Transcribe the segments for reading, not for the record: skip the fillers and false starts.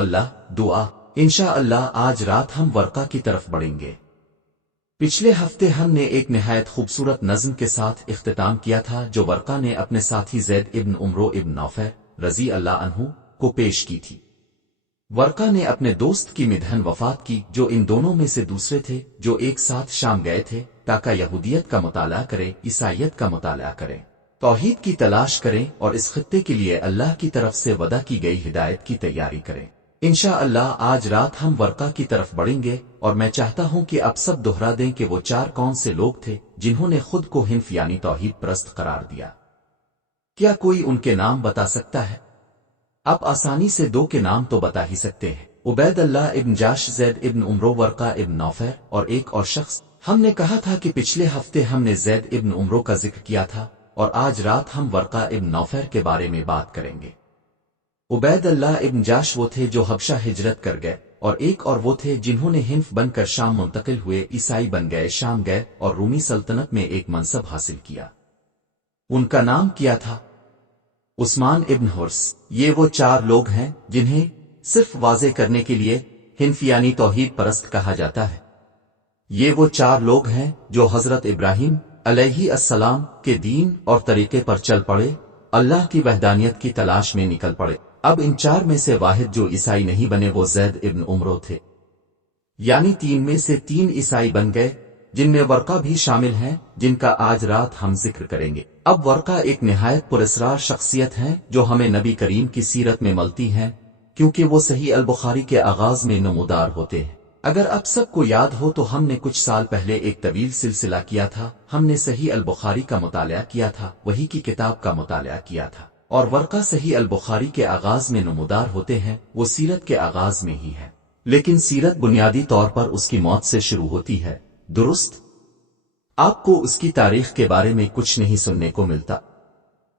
اللہ دعا انشاءاللہ آج رات ہم ورقہ کی طرف بڑھیں گے۔ پچھلے ہفتے ہم نے ایک نہایت خوبصورت نظم کے ساتھ اختتام کیا تھا جو ورقہ نے اپنے ساتھی زید ابن عمرو ابن نوفل رضی اللہ عنہ کو پیش کی تھی۔ ورقہ نے اپنے دوست کی مدحن وفات کی جو ان دونوں میں سے دوسرے تھے جو ایک ساتھ شام گئے تھے تاکہ یہودیت کا مطالعہ کریں، عیسائیت کا مطالعہ کریں، توحید کی تلاش کریں اور اس خطے کے لیے اللہ کی طرف سے وعدہ کی گئی ہدایت کی تیاری کریں۔ انشاءاللہ آج رات ہم ورقہ کی طرف بڑھیں گے اور میں چاہتا ہوں کہ اب سب دہرا دیں کہ وہ چار کون سے لوگ تھے جنہوں نے خود کو حنف یعنی توحید پرست قرار دیا۔ کیا کوئی ان کے نام بتا سکتا ہے؟ آپ آسانی سے دو کے نام تو بتا ہی سکتے ہیں، عبید اللہ ابن جاش، زید ابن عمرو، ورقہ ابن نوفل اور ایک اور شخص۔ ہم نے کہا تھا کہ پچھلے ہفتے ہم نے زید ابن عمرو کا ذکر کیا تھا اور آج رات ہم ورقہ ابن نوفل کے بارے میں بات کریں گے۔ عبید اللہ ابن جاش وہ تھے جو حبشہ ہجرت کر گئے اور ایک اور وہ تھے جنہوں نے حنف بن کر شام منتقل ہوئے، عیسائی بن گئے، شام گئے اور رومی سلطنت میں ایک منصب حاصل کیا۔ ان کا نام کیا تھا؟ عثمان ابن حرس۔ یہ وہ چار لوگ ہیں جنہیں صرف واضح کرنے کے لیے حنف یعنی توحید پرست کہا جاتا ہے۔ یہ وہ چار لوگ ہیں جو حضرت ابراہیم علیہ السلام کے دین اور طریقے پر چل پڑے، اللہ کی وحدانیت کی تلاش میں نکل پڑے۔ اب ان چار میں سے واحد جو عیسائی نہیں بنے وہ زید ابن عمرو تھے، یعنی تین میں سے تین عیسائی بن گئے، جن میں ورقہ بھی شامل ہیں جن کا آج رات ہم ذکر کریں گے۔ اب ورقہ ایک نہایت پراسرار شخصیت ہیں جو ہمیں نبی کریم کی سیرت میں ملتی ہیں کیونکہ وہ صحیح البخاری کے آغاز میں نمودار ہوتے ہیں۔ اگر اب سب کو یاد ہو تو ہم نے کچھ سال پہلے ایک طویل سلسلہ کیا تھا، ہم نے صحیح البخاری کا مطالعہ کیا تھا، وحی کی کتاب کا مطالعہ کیا تھا، اور ورقہ صحیح البخاری کے آغاز میں نمودار ہوتے ہیں، وہ سیرت کے آغاز میں ہی ہے، لیکن سیرت بنیادی طور پر اس کی موت سے شروع ہوتی ہے، درست؟ آپ کو اس کی تاریخ کے بارے میں کچھ نہیں سننے کو ملتا،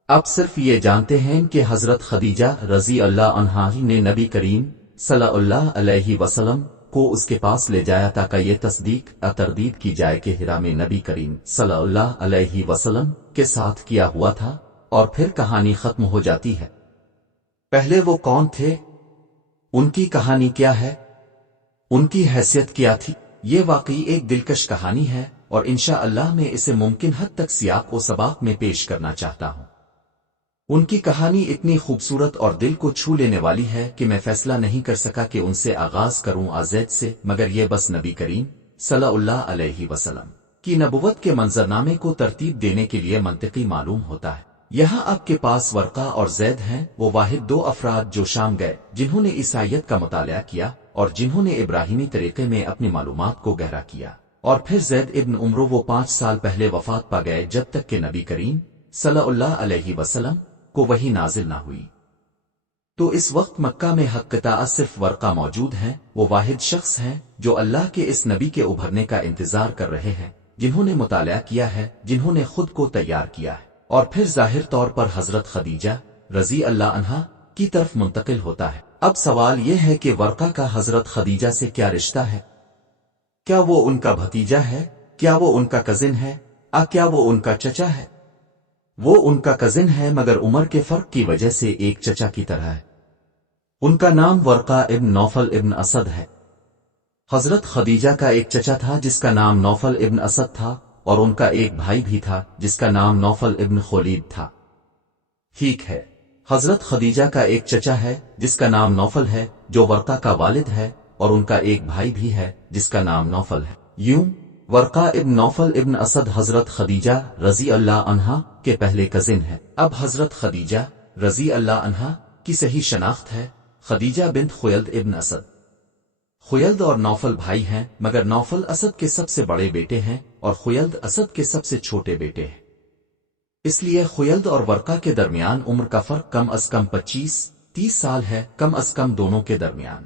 آپ صرف یہ جانتے ہیں کہ حضرت خدیجہ رضی اللہ عنہا نے نبی کریم صلی اللہ علیہ وسلم کو اس کے پاس لے جایا تاکہ یہ تصدیق تردید کی جائے کہ ہرا میں نبی کریم صلی اللہ علیہ وسلم کے ساتھ کیا ہوا تھا، اور پھر کہانی ختم ہو جاتی ہے۔ پہلے وہ کون تھے؟ ان کی کہانی کیا ہے؟ ان کی حیثیت کیا تھی؟ یہ واقعی ایک دلکش کہانی ہے اور انشاءاللہ میں اسے ممکن حد تک سیاق و سباق میں پیش کرنا چاہتا ہوں۔ ان کی کہانی اتنی خوبصورت اور دل کو چھو لینے والی ہے کہ میں فیصلہ نہیں کر سکا کہ ان سے آغاز کروں زید سے، مگر یہ بس نبی کریم صلی اللہ علیہ وسلم کی نبوت کے منظرنامے کو ترتیب دینے کے لیے منطقی معلوم ہوتا ہے۔ یہاں آپ کے پاس ورقہ اور زید ہیں، وہ واحد دو افراد جو شام گئے، جنہوں نے عیسائیت کا مطالعہ کیا اور جنہوں نے ابراہیمی طریقے میں اپنی معلومات کو گہرا کیا، اور پھر زید ابن عمرو وہ 5 سال پہلے وفات پا گئے جب تک کہ نبی کریم صلی اللہ علیہ وسلم کو وحی نازل نہ ہوئی۔ تو اس وقت مکہ میں حق قطع صرف ورقہ موجود ہیں، وہ واحد شخص ہیں جو اللہ کے اس نبی کے ابھرنے کا انتظار کر رہے ہیں، جنہوں نے مطالعہ کیا ہے، جنہوں نے خود کو تیار کیا ہے، اور پھر ظاہر طور پر حضرت خدیجہ رضی اللہ عنہا کی طرف منتقل ہوتا ہے۔ اب سوال یہ ہے کہ ورقہ کا حضرت خدیجہ سے کیا رشتہ ہے؟ کیا وہ ان کا بھتیجا ہے؟ کیا وہ ان کا کزن ہے؟ کیا وہ ان کا چچا ہے؟ وہ ان کا کزن ہے مگر عمر کے فرق کی وجہ سے ایک چچا کی طرح ہے۔ ان کا نام ورقہ ابن نوفل ابن اسد ہے۔ حضرت خدیجہ کا ایک چچا تھا جس کا نام نوفل ابن اسد تھا، اور ان کا ایک بھائی بھی تھا جس کا نام نوفل ابن خولید تھا۔ ٹھیک ہے، حضرت خدیجہ کا ایک چچا ہے جس کا نام نوفل ہے جو ورقہ کا والد ہے، اور ان کا ایک بھائی بھی ہے جس کا نام نوفل ہے۔ یوں ورقہ ابن نوفل ابن اسد حضرت خدیجہ رضی اللہ عنہا کے پہلے کزن ہے۔ اب حضرت خدیجہ رضی اللہ عنہا کی صحیح شناخت ہے خدیجہ بنت خویلد ابن اسد۔ خویلد اور نوفل بھائی ہیں مگر نوفل اسد کے سب سے بڑے بیٹے ہیں اور خویلد اسد کے سب سے چھوٹے بیٹے ہیں، اس لیے خویلد اور ورقہ کے درمیان عمر کا فرق کم از کم 25-30 سال ہے، کم از کم دونوں کے درمیان۔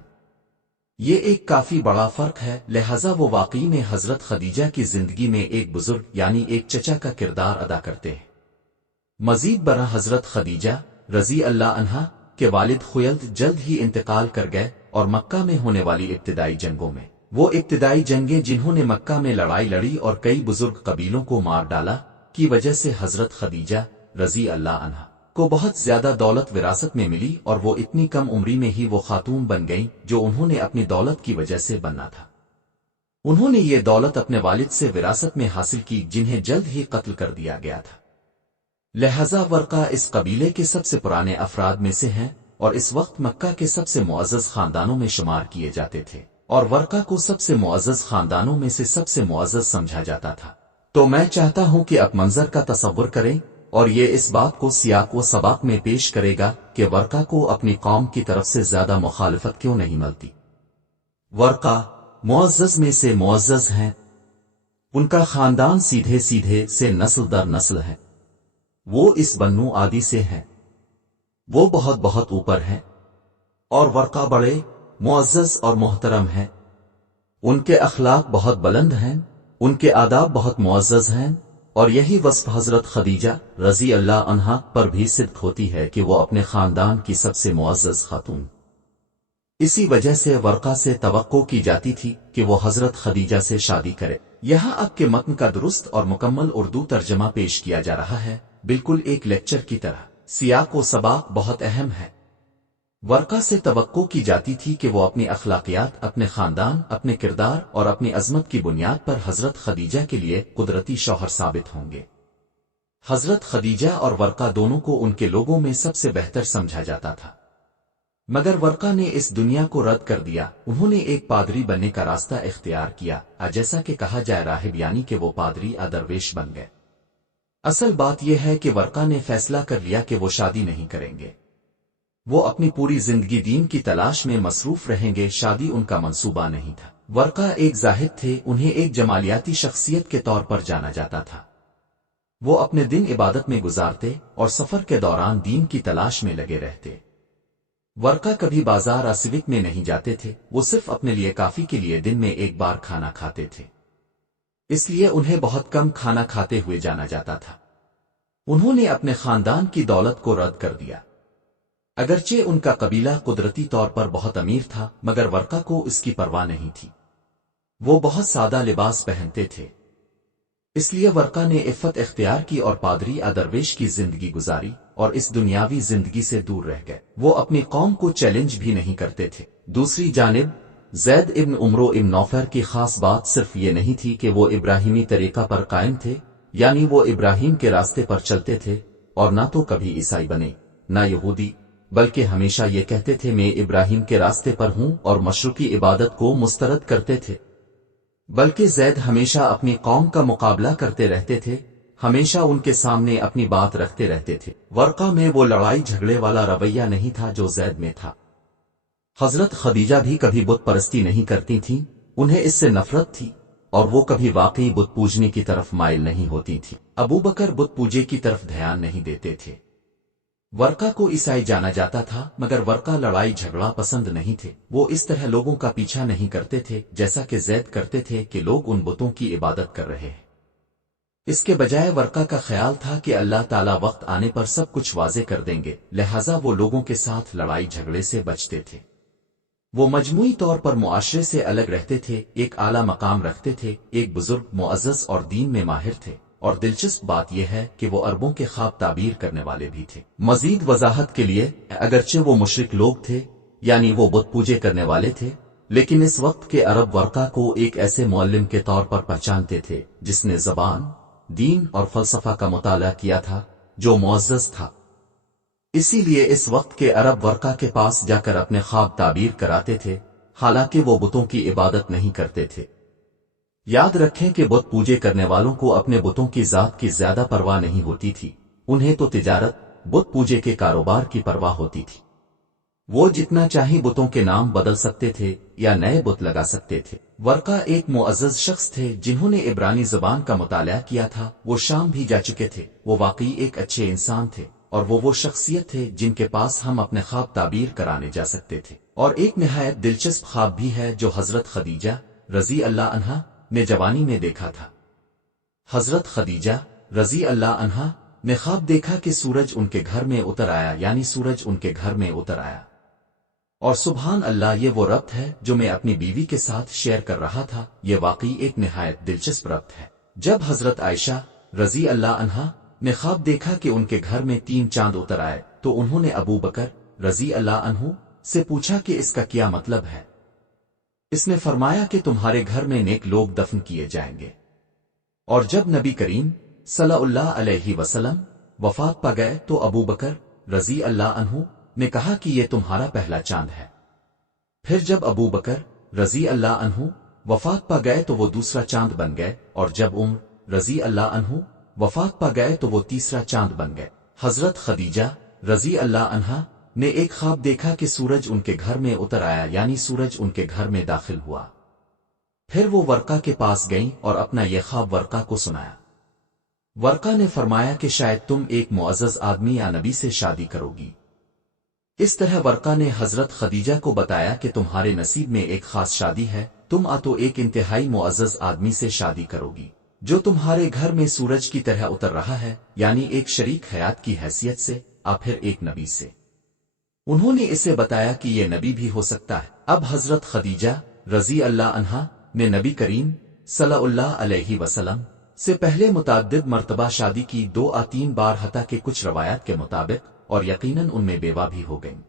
یہ ایک کافی بڑا فرق ہے، لہذا وہ واقعی میں حضرت خدیجہ کی زندگی میں ایک بزرگ یعنی ایک چچا کا کردار ادا کرتے ہیں۔ مزید برآں حضرت خدیجہ رضی اللہ عنہا کے والد خویلد جلد ہی انتقال کر گئے، اور مکہ میں ہونے والی ابتدائی جنگوں میں، وہ ابتدائی جنگیں جنہوں نے مکہ میں لڑائی لڑی اور کئی بزرگ قبیلوں کو مار ڈالا، کی وجہ سے حضرت خدیجہ رضی اللہ عنہا کو بہت زیادہ دولت وراثت میں ملی اور وہ اتنی کم عمری میں ہی وہ خاتون بن گئیں جو انہوں نے اپنی دولت کی وجہ سے بننا تھا۔ انہوں نے یہ دولت اپنے والد سے وراثت میں حاصل کی جنہیں جلد ہی قتل کر دیا گیا تھا۔ لہذا ورقہ اس قبیلے کے سب سے پرانے افراد میں سے ہیں اور اس وقت مکہ کے سب سے معزز خاندانوں میں شمار کیے جاتے تھے، اور ورقہ کو سب سے معزز خاندانوں میں سے سب سے معزز سمجھا جاتا تھا۔ تو میں چاہتا ہوں کہ اب منظر کا تصور کریں اور یہ اس بات کو سیاق و سباق میں پیش کرے گا کہ ورقہ کو اپنی قوم کی طرف سے زیادہ مخالفت کیوں نہیں ملتی۔ ورقہ معزز میں سے معزز ہیں، ان کا خاندان سیدھے سیدھے سے نسل در نسل ہے، وہ اس بنو عادی سے ہیں، وہ بہت بہت اوپر ہیں، اور ورقہ بڑے معزز اور محترم ہیں، ان کے اخلاق بہت بلند ہیں، ان کے آداب بہت معزز ہیں، اور یہی وصف حضرت خدیجہ رضی اللہ عنہا پر بھی صدق ہوتی ہے کہ وہ اپنے خاندان کی سب سے معزز خاتون۔ اسی وجہ سے ورقہ سے توقع کی جاتی تھی کہ وہ حضرت خدیجہ سے شادی کرے۔ یہاں اب کے متن کا درست اور مکمل اردو ترجمہ پیش کیا جا رہا ہے، بالکل ایک لیکچر کی طرح۔ سیاق و سباق بہت اہم ہے۔ ورقہ سے توقع کی جاتی تھی کہ وہ اپنی اخلاقیات، اپنے خاندان، اپنے کردار اور اپنی عظمت کی بنیاد پر حضرت خدیجہ کے لیے قدرتی شوہر ثابت ہوں گے۔ حضرت خدیجہ اور ورقہ دونوں کو ان کے لوگوں میں سب سے بہتر سمجھا جاتا تھا، مگر ورقہ نے اس دنیا کو رد کر دیا۔ انہوں نے ایک پادری بننے کا راستہ اختیار کیا، جیسا کہ کہا جائے راہب، یعنی کہ وہ پادری درویش بن گئے۔ اصل بات یہ ہے کہ ورقہ نے فیصلہ کر لیا کہ وہ شادی نہیں کریں گے، وہ اپنی پوری زندگی دین کی تلاش میں مصروف رہیں گے، شادی ان کا منصوبہ نہیں تھا۔ ورقہ ایک زاہد تھے، انہیں ایک جمالیاتی شخصیت کے طور پر جانا جاتا تھا۔ وہ اپنے دن عبادت میں گزارتے اور سفر کے دوران دین کی تلاش میں لگے رہتے۔ ورقہ کبھی بازار سوک میں نہیں جاتے تھے، وہ صرف اپنے لیے کافی کے لیے دن میں ایک بار کھانا کھاتے تھے، اس لیے انہیں بہت کم کھانا کھاتے ہوئے جانا جاتا تھا۔ انہوں نے اپنے خاندان کی دولت کو رد کر دیا، اگرچہ ان کا قبیلہ قدرتی طور پر بہت امیر تھا، مگر ورقہ کو اس کی پرواہ نہیں تھی۔ وہ بہت سادہ لباس پہنتے تھے، اس لیے ورقہ نے عفت اختیار کی اور پادری درویش کی زندگی گزاری اور اس دنیاوی زندگی سے دور رہ گئے۔ وہ اپنی قوم کو چیلنج بھی نہیں کرتے تھے۔ دوسری جانب زید ابن عمرو ابن نوفر کی خاص بات صرف یہ نہیں تھی کہ وہ ابراہیمی طریقہ پر قائم تھے، یعنی وہ ابراہیم کے راستے پر چلتے تھے اور نہ تو کبھی عیسائی بنے نہ یہودی، بلکہ ہمیشہ یہ کہتے تھے میں ابراہیم کے راستے پر ہوں، اور مشرکی عبادت کو مسترد کرتے تھے۔ بلکہ زید ہمیشہ اپنی قوم کا مقابلہ کرتے رہتے تھے، ہمیشہ ان کے سامنے اپنی بات رکھتے رہتے تھے۔ ورقہ میں وہ لڑائی جھگڑے والا رویہ نہیں تھا جو زید میں تھا۔ حضرت خدیجہ بھی کبھی بت پرستی نہیں کرتی تھیں، انہیں اس سے نفرت تھی، اور وہ کبھی واقعی بت پوجنے کی طرف مائل نہیں ہوتی تھی۔ ابوبکر بت پوجے کی طرف دھیان نہیں دیتے تھے۔ ورقہ کو عیسائی جانا جاتا تھا، مگر ورقہ لڑائی جھگڑا پسند نہیں تھے۔ وہ اس طرح لوگوں کا پیچھا نہیں کرتے تھے جیسا کہ زید کرتے تھے کہ لوگ ان بتوں کی عبادت کر رہے ہیں۔ اس کے بجائے ورقہ کا خیال تھا کہ اللہ تعالیٰ وقت آنے پر سب کچھ واضح کر دیں گے، لہٰذا وہ لوگوں کے ساتھ لڑائی جھگڑے سے بچتے تھے۔ وہ مجموعی طور پر معاشرے سے الگ رہتے تھے، ایک اعلیٰ مقام رکھتے تھے، ایک بزرگ معزز اور دین میں ماہر تھے، اور دلچسپ بات یہ ہے کہ وہ عربوں کے خواب تعبیر کرنے والے بھی تھے۔ مزید وضاحت کے لیے، اگرچہ وہ مشرک لوگ تھے، یعنی وہ بت پوجے کرنے والے تھے، لیکن اس وقت کے عرب ورقہ کو ایک ایسے معلم کے طور پر پہچانتے تھے جس نے زبان، دین اور فلسفہ کا مطالعہ کیا تھا، جو معزز تھا۔ اسی لیے اس وقت کے عرب ورقہ کے پاس جا کر اپنے خواب تعبیر کراتے تھے، حالانکہ وہ بتوں کی عبادت نہیں کرتے تھے۔ یاد رکھیں کہ بت پوجے کرنے والوں کو اپنے بتوں کی ذات کی زیادہ پرواہ نہیں ہوتی تھی، انہیں تو تجارت، بت پوجے کے کاروبار کی پرواہ ہوتی تھی۔ وہ جتنا چاہے بتوں کے نام بدل سکتے تھے یا نئے بت لگا سکتے تھے۔ ورقہ ایک معزز شخص تھے جنہوں نے عبرانی زبان کا مطالعہ کیا تھا، وہ شام بھی جا چکے تھے، وہ واقعی ایک اچھے انسان تھے، اور وہ شخصیت تھے جن کے پاس ہم اپنے خواب تعبیر کرانے جا سکتے تھے۔ اور ایک نہایت دلچسپ خواب بھی ہے جو حضرت خدیجہ رضی اللہ عنہا نے جوانی میں دیکھا تھا۔ حضرت خدیجہ رضی اللہ عنہا نے خواب دیکھا کہ سورج ان کے گھر میں اتر آیا، یعنی سورج ان کے گھر میں اتر آیا، اور سبحان اللہ، یہ وہ ربط ہے جو میں اپنی بیوی کے ساتھ شیئر کر رہا تھا، یہ واقعی ایک نہایت دلچسپ ربط ہے۔ جب حضرت عائشہ رضی اللہ عنہا نے خواب دیکھا کہ ان کے گھر میں 3 چاند اتر آئے، تو انہوں نے ابو بکر رضی اللہ عنہ سے پوچھا کہ اس کا کیا مطلب ہے؟ اس نے فرمایا کہ تمہارے گھر میں نیک لوگ دفن کیے جائیں گے۔ اور جب نبی کریم صلی اللہ علیہ وسلم وفات پا گئے تو ابو بکر رضی اللہ عنہ نے کہا کہ یہ تمہارا پہلا چاند ہے۔ پھر جب ابو بکر رضی اللہ عنہ وفات پا گئے تو وہ دوسرا چاند بن گئے، اور جب عمر رضی اللہ عنہ وفات پا گئے تو وہ تیسرا چاند بن گئے۔ حضرت خدیجہ رضی اللہ عنہا نے ایک خواب دیکھا کہ سورج ان کے گھر میں اتر آیا، یعنی سورج ان کے گھر میں داخل ہوا۔ پھر وہ ورقہ کے پاس گئیں اور اپنا یہ خواب ورقہ کو سنایا۔ ورقہ نے فرمایا کہ شاید تم ایک معزز آدمی یا نبی سے شادی کرو گی۔ اس طرح ورقہ نے حضرت خدیجہ کو بتایا کہ تمہارے نصیب میں ایک خاص شادی ہے، تم تو ایک انتہائی معزز آدمی سے شادی کرو گی جو تمہارے گھر میں سورج کی طرح اتر رہا ہے، یعنی ایک شریک حیات کی حیثیت سے، پھر ایک نبی سے۔ انہوں نے اسے بتایا کہ یہ نبی بھی ہو سکتا ہے۔ اب حضرت خدیجہ رضی اللہ عنہا نے نبی کریم صلی اللہ علیہ وسلم سے پہلے متعدد مرتبہ شادی کی، 2 یا 3 بار، حتیٰ کہ کچھ روایات کے مطابق، اور یقیناً ان میں بیوہ بھی ہو گئیں۔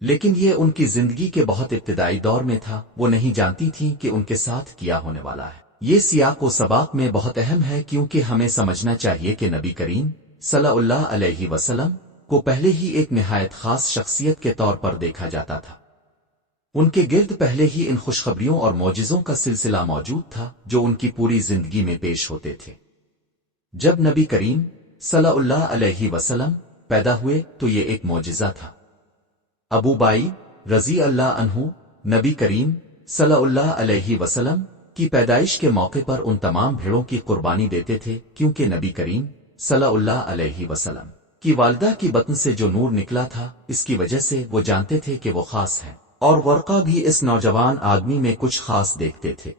لیکن یہ ان کی زندگی کے بہت ابتدائی دور میں تھا، وہ نہیں جانتی تھیں کہ ان کے ساتھ کیا ہونے والا ہے۔ یہ سیاق و سباق میں بہت اہم ہے، کیونکہ ہمیں سمجھنا چاہیے کہ نبی کریم صلی اللہ علیہ وسلم کو پہلے ہی ایک نہایت خاص شخصیت کے طور پر دیکھا جاتا تھا۔ ان کے گرد پہلے ہی ان خوشخبریوں اور معجزوں کا سلسلہ موجود تھا جو ان کی پوری زندگی میں پیش ہوتے تھے۔ جب نبی کریم صلی اللہ علیہ وسلم پیدا ہوئے تو یہ ایک معجزہ تھا۔ ابو بائی رضی اللہ عنہ نبی کریم صلی اللہ علیہ وسلم کی پیدائش کے موقع پر ان تمام بھیڑوں کی قربانی دیتے تھے، کیونکہ نبی کریم صلی اللہ علیہ وسلم کی والدہ کی بطن سے جو نور نکلا تھا، اس کی وجہ سے وہ جانتے تھے کہ وہ خاص ہے، اور ورقہ بھی اس نوجوان آدمی میں کچھ خاص دیکھتے تھے۔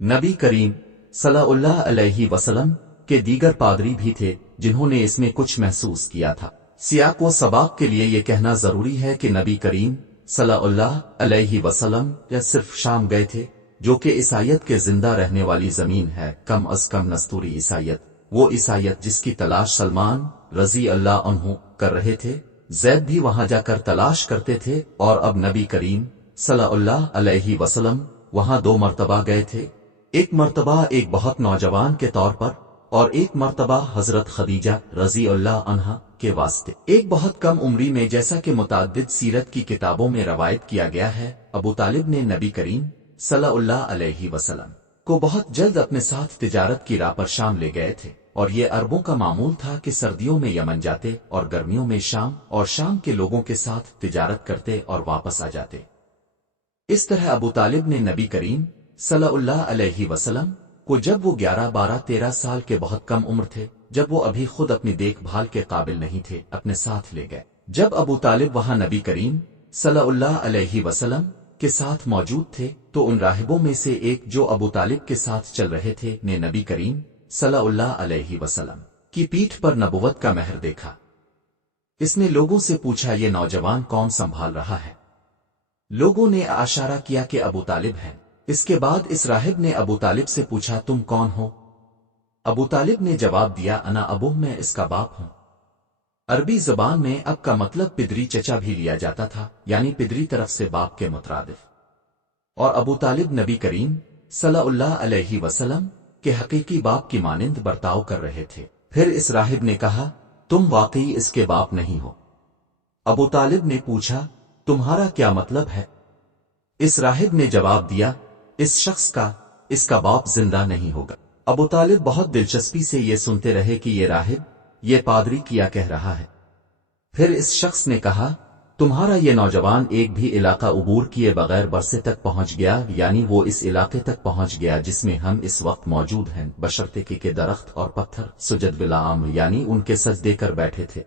نبی کریم صلی اللہ علیہ وسلم کے دیگر پادری بھی تھے جنہوں نے اس میں کچھ محسوس کیا تھا۔ سیاق و سباق کے لیے یہ کہنا ضروری ہے کہ نبی کریم صلی اللہ علیہ وسلم یا صرف شام گئے تھے، جو کہ عیسائیت کے زندہ رہنے والی زمین ہے، کم از کم نستوری عیسائیت، وہ عیسائیت جس کی تلاش سلمان رضی اللہ عنہ کر رہے تھے، زید بھی وہاں جا کر تلاش کرتے تھے، اور اب نبی کریم صلی اللہ علیہ وسلم وہاں 2 مرتبہ گئے تھے، ایک مرتبہ ایک بہت نوجوان کے طور پر، اور ایک مرتبہ حضرت خدیجہ رضی اللہ عنہا کے واسطے ایک بہت کم عمری میں، جیسا کہ متعدد سیرت کی کتابوں میں روایت کیا گیا ہے۔ ابو طالب نے نبی کریم صلی اللہ علیہ وسلم کو بہت جلد اپنے ساتھ تجارت کی راہ پر شام لے گئے تھے، اور یہ عربوں کا معمول تھا کہ سردیوں میں یمن جاتے اور گرمیوں میں شام، اور شام کے لوگوں کے ساتھ تجارت کرتے اور واپس آ جاتے۔ اس طرح ابو طالب نے نبی کریم صلی اللہ علیہ وسلم کو جب وہ 11، 12، 13 سال کے بہت کم عمر تھے، جب وہ ابھی خود اپنی دیکھ بھال کے قابل نہیں تھے، اپنے ساتھ لے گئے۔ جب ابو طالب وہاں نبی کریم صلی اللہ علیہ وسلم کے ساتھ موجود تھے تو ان راہبوں میں سے ایک جو ابو طالب کے ساتھ چل رہے تھے نے نبی کریم صلی اللہ علیہ وسلم کی پیٹھ پر نبوت کا مہر دیکھا۔ اس نے لوگوں سے پوچھا، یہ نوجوان کون سنبھال رہا ہے؟ لوگوں نے اشارہ کیا کہ ابو طالب ہیں۔ اس کے بعد اس راہب نے ابو طالب سے پوچھا، تم کون ہو؟ ابو طالب نے جواب دیا، انا ابوہ، میں اس کا باپ ہوں۔ عربی زبان میں اب کا مطلب پدری چچا بھی لیا جاتا تھا، یعنی پدری طرف سے باپ کے مترادف، اور ابو طالب نبی کریم صلی اللہ علیہ وسلم کے حقیقی باپ کی مانند برتاؤ کر رہے تھے۔ پھر اس راہب نے کہا، تم واقعی اس کے باپ نہیں ہو؟ ابو طالب نے پوچھا، تمہارا کیا مطلب ہے؟ اس راہب نے جواب دیا، اس شخص کا، اس کا باپ زندہ نہیں ہوگا۔ ابو طالب بہت دلچسپی سے یہ سنتے رہے کہ یہ راہب، یہ پادری کیا کہہ رہا ہے۔ پھر اس شخص نے کہا، تمہارا یہ نوجوان ایک بھی علاقہ عبور کیے بغیر برسے تک پہنچ گیا، یعنی وہ اس علاقے تک پہنچ گیا جس میں ہم اس وقت موجود ہیں، بشرطے کہ درخت اور پتھر سجد بالعام، یعنی ان کے سجدے کر بیٹھے تھے۔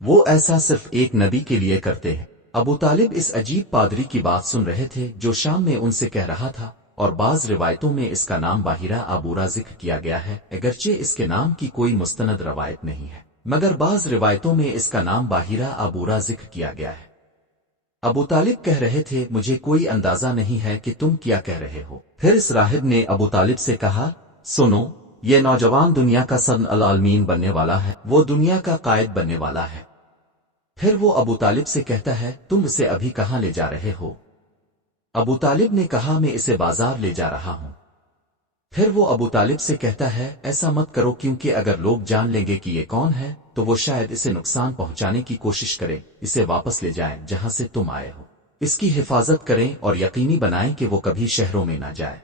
وہ ایسا صرف ایک نبی کے لیے کرتے ہیں۔ ابو طالب اس عجیب پادری کی بات سن رہے تھے جو شام میں ان سے کہہ رہا تھا، اور بعض روایتوں میں اس کا نام باہرہ ابورا ذکر کیا گیا ہے، اگرچہ اس کے نام کی کوئی مستند روایت نہیں ہے، مگر بعض روایتوں میں اس کا نام باہرہ ابورا ذکر کیا گیا ہے۔ ابو طالب کہہ رہے تھے، مجھے کوئی اندازہ نہیں ہے کہ تم کیا کہہ رہے ہو۔ پھر اس راہب نے ابو طالب سے کہا، سنو، یہ نوجوان دنیا کا صدر العالمین بننے والا ہے، وہ دنیا کا قائد بننے والا ہے۔ پھر وہ ابو طالب سے کہتا ہے تم اسے ابھی کہاں لے جا رہے ہو؟ ابو طالب نے کہا میں اسے بازار لے جا رہا ہوں۔ پھر وہ ابو طالب سے کہتا ہے ایسا مت کرو، کیونکہ اگر لوگ جان لیں گے کہ یہ کون ہے تو وہ شاید اسے نقصان پہنچانے کی کوشش کرے، اسے واپس لے جائیں جہاں سے تم آئے ہو، اس کی حفاظت کریں اور یقینی بنائیں کہ وہ کبھی شہروں میں نہ جائے۔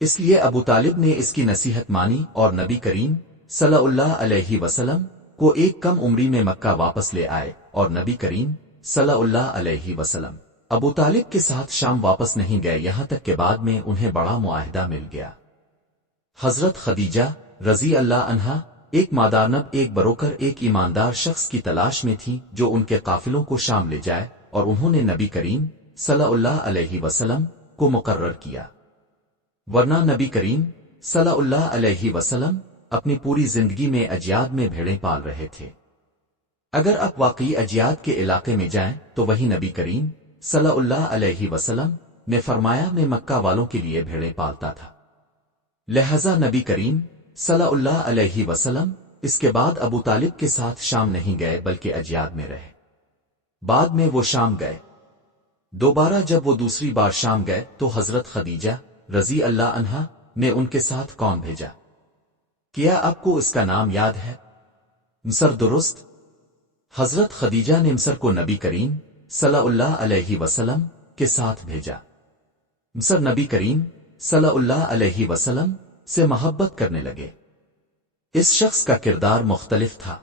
اس لیے ابو طالب نے اس کی نصیحت مانی اور نبی کریم صلی اللہ علیہ وسلم کو ایک کم عمری میں مکہ واپس لے آئے، اور نبی کریم صلی اللہ علیہ وسلم ابو طالب کے ساتھ شام واپس نہیں گئے یہاں تک کہ بعد میں انہیں بڑا معاہدہ مل گیا۔ حضرت خدیجہ رضی اللہ عنہا ایک مادارنب، ایک بروکر، ایک ایماندار شخص کی تلاش میں تھی جو ان کے قافلوں کو شام لے جائے، اور انہوں نے نبی کریم صلی اللہ علیہ وسلم کو مقرر کیا، ورنہ نبی کریم صلی اللہ علیہ وسلم اپنی پوری زندگی میں اجیاد میں بھیڑیں پال رہے تھے۔ اگر آپ واقعی اجیاد کے علاقے میں جائیں تو وہی نبی کریم صلی اللہ علیہ وسلم نے فرمایا میں مکہ والوں کے لیے بھیڑیں پالتا تھا، لہذا نبی کریم صلی اللہ علیہ وسلم اس کے بعد ابو طالب کے ساتھ شام نہیں گئے بلکہ اجیاد میں رہے۔ بعد میں وہ شام گئے۔ دوبارہ جب وہ دوسری بار شام گئے تو حضرت خدیجہ رضی اللہ عنہا نے ان کے ساتھ کون بھیجا؟ کیا آپ کو اس کا نام یاد ہے؟ مصر، درست؟ حضرت خدیجہ نے مصر کو نبی کریم صلی اللہ علیہ وسلم کے ساتھ بھیجا۔ مصر نبی کریم صلی اللہ علیہ وسلم سے محبت کرنے لگے۔ اس شخص کا کردار مختلف تھا۔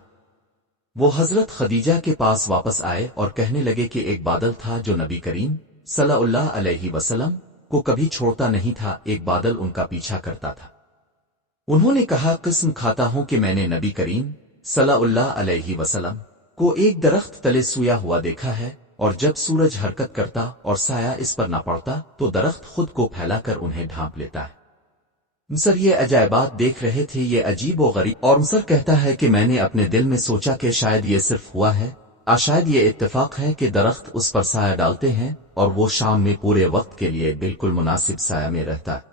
وہ حضرت خدیجہ کے پاس واپس آئے اور کہنے لگے کہ ایک بادل تھا جو نبی کریم صلی اللہ علیہ وسلم کو کبھی چھوڑتا نہیں تھا، ایک بادل ان کا پیچھا کرتا تھا۔ انہوں نے کہا قسم کھاتا ہوں کہ میں نے نبی کریم صلی اللہ علیہ وسلم کو ایک درخت تلے سویا ہوا دیکھا ہے، اور جب سورج حرکت کرتا اور سایہ اس پر نہ پڑتا تو درخت خود کو پھیلا کر انہیں ڈھانپ لیتا ہے۔ مصر یہ عجائبات دیکھ رہے تھے، یہ عجیب و غریب، اور مصر کہتا ہے کہ میں نے اپنے دل میں سوچا کہ شاید یہ صرف ہوا ہے، شاید یہ اتفاق ہے کہ درخت اس پر سایہ ڈالتے ہیں اور وہ شام میں پورے وقت کے لیے بالکل مناسب سایہ میں رہتا ہے۔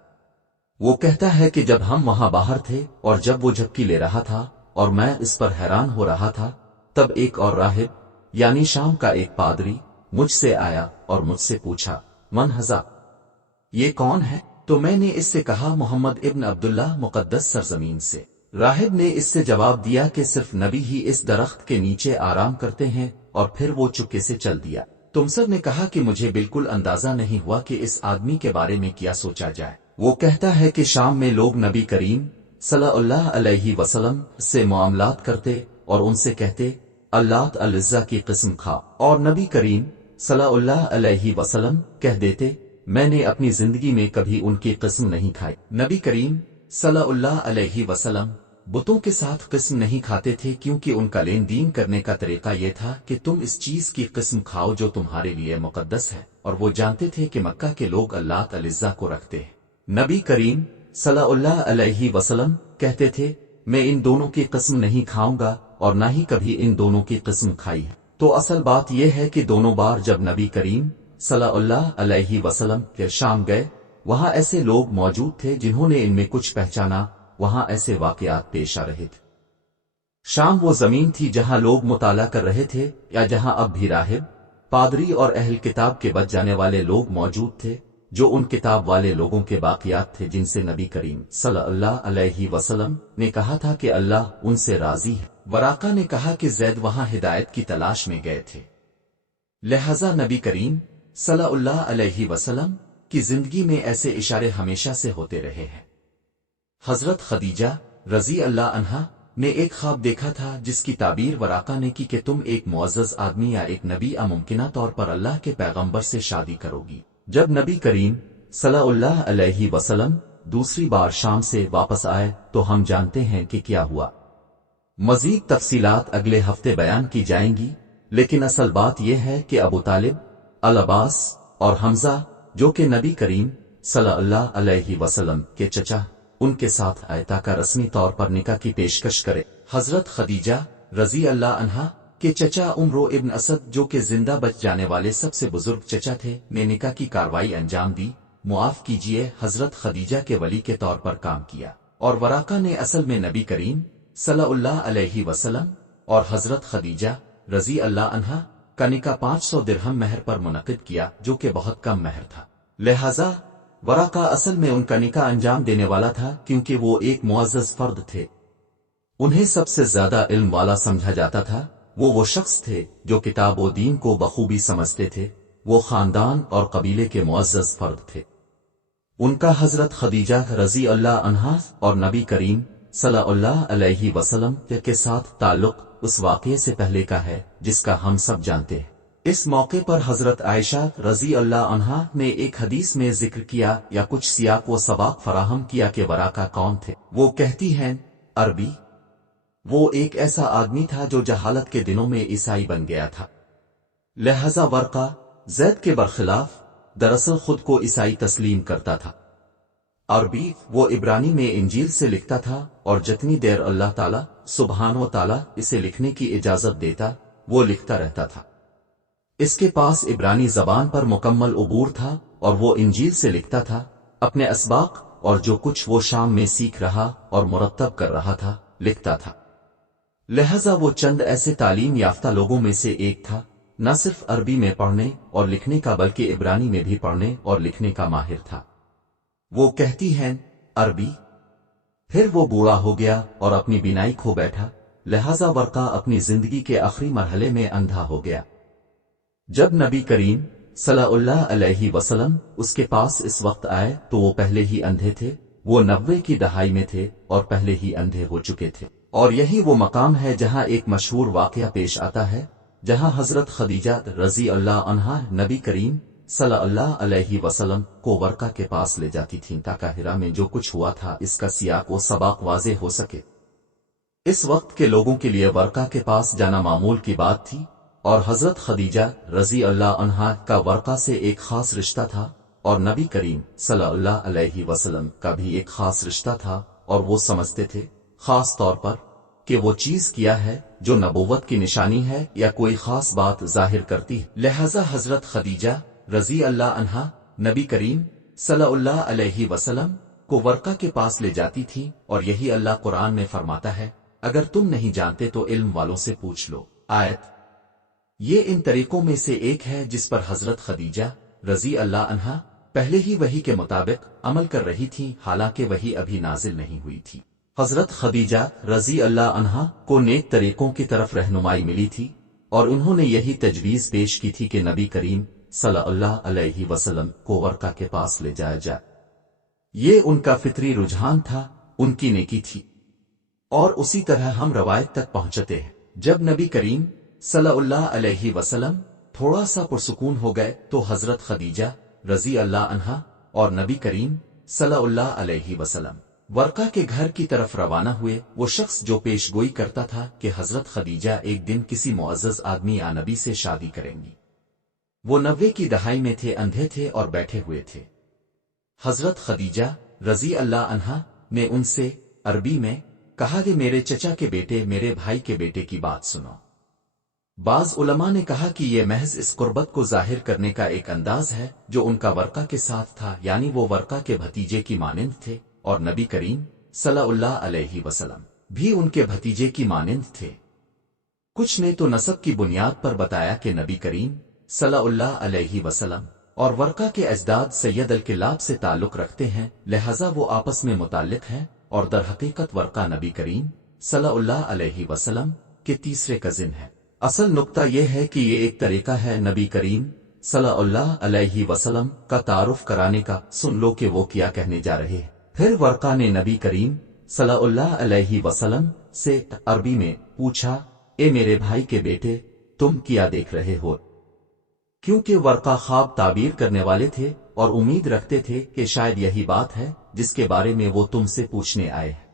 وہ کہتا ہے کہ جب ہم وہاں باہر تھے اور جب وہ جھپکی لے رہا تھا اور میں اس پر حیران ہو رہا تھا، تب ایک اور راہب یعنی شام کا ایک پادری مجھ سے آیا اور مجھ سے پوچھا من ھذا، یہ کون ہے؟ تو میں نے اس سے کہا محمد ابن عبداللہ مقدس سرزمین سے۔ راہب نے اس سے جواب دیا کہ صرف نبی ہی اس درخت کے نیچے آرام کرتے ہیں، اور پھر وہ چپکے سے چل دیا۔ تمسر نے کہا کہ مجھے بالکل اندازہ نہیں ہوا کہ اس آدمی کے بارے میں کیا سوچا جائے۔ وہ کہتا ہے کہ شام میں لوگ نبی کریم صلی اللہ علیہ وسلم سے معاملات کرتے اور ان سے کہتے اللہ العزہ کی قسم کھا، اور نبی کریم صلی اللہ علیہ وسلم کہہ دیتے میں نے اپنی زندگی میں کبھی ان کی قسم نہیں کھائی۔ نبی کریم صلی اللہ علیہ وسلم بتوں کے ساتھ قسم نہیں کھاتے تھے، کیونکہ ان کا لین دین کرنے کا طریقہ یہ تھا کہ تم اس چیز کی قسم کھاؤ جو تمہارے لیے مقدس ہے، اور وہ جانتے تھے کہ مکہ کے لوگ اللہ العزہ کو رکھتے ہیں۔ نبی کریم صلی اللہ علیہ وسلم کہتے تھے میں ان دونوں کی قسم نہیں کھاؤں گا اور نہ ہی کبھی ان دونوں کی قسم کھائی ہے۔ تو اصل بات یہ ہے کہ دونوں بار جب نبی کریم صلی اللہ علیہ وسلم کے شام گئے، وہاں ایسے لوگ موجود تھے جنہوں نے ان میں کچھ پہچانا، وہاں ایسے واقعات پیش آ رہے تھے۔ شام وہ زمین تھی جہاں لوگ مطالعہ کر رہے تھے، یا جہاں اب بھی راہب، پادری اور اہل کتاب کے بچ جانے والے لوگ موجود تھے، جو ان کتاب والے لوگوں کے باقیات تھے جن سے نبی کریم صلی اللہ علیہ وسلم نے کہا تھا کہ اللہ ان سے راضی ہے۔ وراقہ نے کہا کہ زید وہاں ہدایت کی تلاش میں گئے تھے، لہذا نبی کریم صلی اللہ علیہ وسلم کی زندگی میں ایسے اشارے ہمیشہ سے ہوتے رہے ہیں۔ حضرت خدیجہ رضی اللہ عنہا نے ایک خواب دیکھا تھا جس کی تعبیر وراقہ نے کی کہ تم ایک معزز آدمی یا ایک نبی ممکنہ طور پر اللہ کے پیغمبر سے شادی کرو گی۔ جب نبی کریم صلی اللہ علیہ وسلم دوسری بار شام سے واپس آئے تو ہم جانتے ہیں کہ کیا ہوا۔ مزید تفصیلات اگلے ہفتے بیان کی جائیں گی، لیکن اصل بات یہ ہے کہ ابو طالب، العباس اور حمزہ جو کہ نبی کریم صلی اللہ علیہ وسلم کے چچا، ان کے ساتھ آئے تاکہ رسمی طور پر نکاح کی پیشکش کرے۔ حضرت خدیجہ رضی اللہ عنہا کے چچا عمرو ابن اسد جو کہ زندہ بچ جانے والے سب سے بزرگ چچا تھے، نے نکاح کی کاروائی انجام دی، معاف کیجئے حضرت خدیجہ کے ولی کے طور پر کام کیا۔ اور وراقہ نے اصل میں نبی کریم صلی اللہ علیہ وسلم اور حضرت خدیجہ رضی اللہ عنہا کا نکاح 500 درہم مہر پر منعقد کیا، جو کہ بہت کم مہر تھا۔ لہذا وراقہ اصل میں ان کا نکاح انجام دینے والا تھا، کیونکہ وہ ایک معزز فرد تھے۔ انہیں سب سے زیادہ علم والا سمجھا جاتا تھا۔ وہ شخص تھے جو کتاب و دین کو بخوبی سمجھتے تھے۔ وہ خاندان اور قبیلے کے معزز فرد تھے۔ ان کا حضرت خدیجہ رضی اللہ عنہا اور نبی کریم صلی اللہ علیہ وسلم کے ساتھ تعلق اس واقعے سے پہلے کا ہے جس کا ہم سب جانتے ہیں۔ اس موقع پر حضرت عائشہ رضی اللہ عنہا نے ایک حدیث میں ذکر کیا یا کچھ سیاق و سباق فراہم کیا کہ وراقہ کون تھے۔ وہ کہتی ہیں، عربی، وہ ایک ایسا آدمی تھا جو جہالت کے دنوں میں عیسائی بن گیا تھا۔ لہذا ورقہ زید کے برخلاف دراصل خود کو عیسائی تسلیم کرتا تھا۔ عربی، وہ عبرانی میں انجیل سے لکھتا تھا، اور جتنی دیر اللہ تعالیٰ سبحانہ و تعالیٰ اسے لکھنے کی اجازت دیتا وہ لکھتا رہتا تھا۔ اس کے پاس عبرانی زبان پر مکمل عبور تھا، اور وہ انجیل سے لکھتا تھا۔ اپنے اسباق اور جو کچھ وہ شام میں سیکھ رہا اور مرتب کر رہا تھا لکھتا تھا۔ لہذا وہ چند ایسے تعلیم یافتہ لوگوں میں سے ایک تھا، نہ صرف عربی میں پڑھنے اور لکھنے کا بلکہ عبرانی میں بھی پڑھنے اور لکھنے کا ماہر تھا۔ وہ کہتی ہیں، عربی، پھر وہ بوڑھا ہو گیا اور اپنی بینائی کھو بیٹھا، لہذا ورقہ اپنی زندگی کے آخری مرحلے میں اندھا ہو گیا۔ جب نبی کریم صلی اللہ علیہ وسلم اس کے پاس اس وقت آئے تو وہ پہلے ہی اندھے تھے۔ وہ 90 کی دہائی میں تھے اور پہلے ہی اندھے ہو چکے تھے۔ اور یہی وہ مقام ہے جہاں ایک مشہور واقعہ پیش آتا ہے، جہاں حضرت خدیجہ رضی اللہ عنہا نبی کریم صلی اللہ علیہ وسلم کو ورقہ کے پاس لے جاتی تھیں تاکہ ہرا میں جو کچھ ہوا تھا اس کا سیاق و سباق واضح ہو سکے۔ اس وقت کے لوگوں کے لیے ورقہ کے پاس جانا معمول کی بات تھی، اور حضرت خدیجہ رضی اللہ عنہا کا ورقہ سے ایک خاص رشتہ تھا، اور نبی کریم صلی اللہ علیہ وسلم کا بھی ایک خاص رشتہ تھا، اور وہ سمجھتے تھے خاص طور پر کہ وہ چیز کیا ہے جو نبوت کی نشانی ہے یا کوئی خاص بات ظاہر کرتی ہے۔ لہذا حضرت خدیجہ رضی اللہ عنہا نبی کریم صلی اللہ علیہ وسلم کو ورقہ کے پاس لے جاتی تھی، اور یہی اللہ قرآن میں فرماتا ہے، اگر تم نہیں جانتے تو علم والوں سے پوچھ لو۔ آیت یہ ان طریقوں میں سے ایک ہے جس پر حضرت خدیجہ رضی اللہ عنہا پہلے ہی وحی کے مطابق عمل کر رہی تھی، حالانکہ وحی ابھی نازل نہیں ہوئی تھی۔ حضرت خدیجہ رضی اللہ عنہا کو نیک طریقوں کی طرف رہنمائی ملی تھی، اور انہوں نے یہی تجویز پیش کی تھی کہ نبی کریم صلی اللہ علیہ وسلم کو ورقہ کے پاس لے جایا جائے۔ یہ ان کا فطری رجحان تھا، ان کی نیکی تھی، اور اسی طرح ہم روایت تک پہنچتے ہیں۔ جب نبی کریم صلی اللہ علیہ وسلم تھوڑا سا پرسکون ہو گئے تو حضرت خدیجہ رضی اللہ عنہا اور نبی کریم صلی اللہ علیہ وسلم ورقہ کے گھر کی طرف روانہ ہوئے۔ وہ شخص جو پیش گوئی کرتا تھا کہ حضرت خدیجہ ایک دن کسی معزز آدمی یا نبی سے شادی کریں گی، وہ 90 کی دہائی میں تھے، اندھے تھے اور بیٹھے ہوئے تھے۔ حضرت خدیجہ رضی اللہ عنہا نے ان سے عربی میں کہا کہ میرے چچا کے بیٹے، میرے بھائی کے بیٹے کی بات سنو۔ بعض علماء نے کہا کہ یہ محض اس قربت کو ظاہر کرنے کا ایک انداز ہے جو ان کا ورقہ کے ساتھ تھا، یعنی وہ ورقہ کے بھتیجے کی مانند تھے، اور نبی کریم صلی اللہ علیہ وسلم بھی ان کے بھتیجے کی مانند تھے۔ کچھ نے تو نسب کی بنیاد پر بتایا کہ نبی کریم صلی اللہ علیہ وسلم اور ورقہ کے اجداد سید الکلاب سے تعلق رکھتے ہیں، لہذا وہ آپس میں متعلق ہیں، اور در حقیقت ورقہ نبی کریم صلی اللہ علیہ وسلم کے تیسرے کزن ہے۔ اصل نقطہ یہ ہے کہ یہ ایک طریقہ ہے نبی کریم صلی اللہ علیہ وسلم کا تعارف کرانے کا۔ سن لو کہ وہ کیا کہنے جا رہے ہیں۔ پھر ورقہ نے نبی کریم صلی اللہ علیہ وسلم سے عربی میں پوچھا، اے میرے بھائی کے بیٹے، تم کیا دیکھ رہے ہو؟ کیونکہ ورقہ خواب تعبیر کرنے والے تھے اور امید رکھتے تھے کہ شاید یہی بات ہے جس کے بارے میں وہ تم سے پوچھنے آئے ہیں۔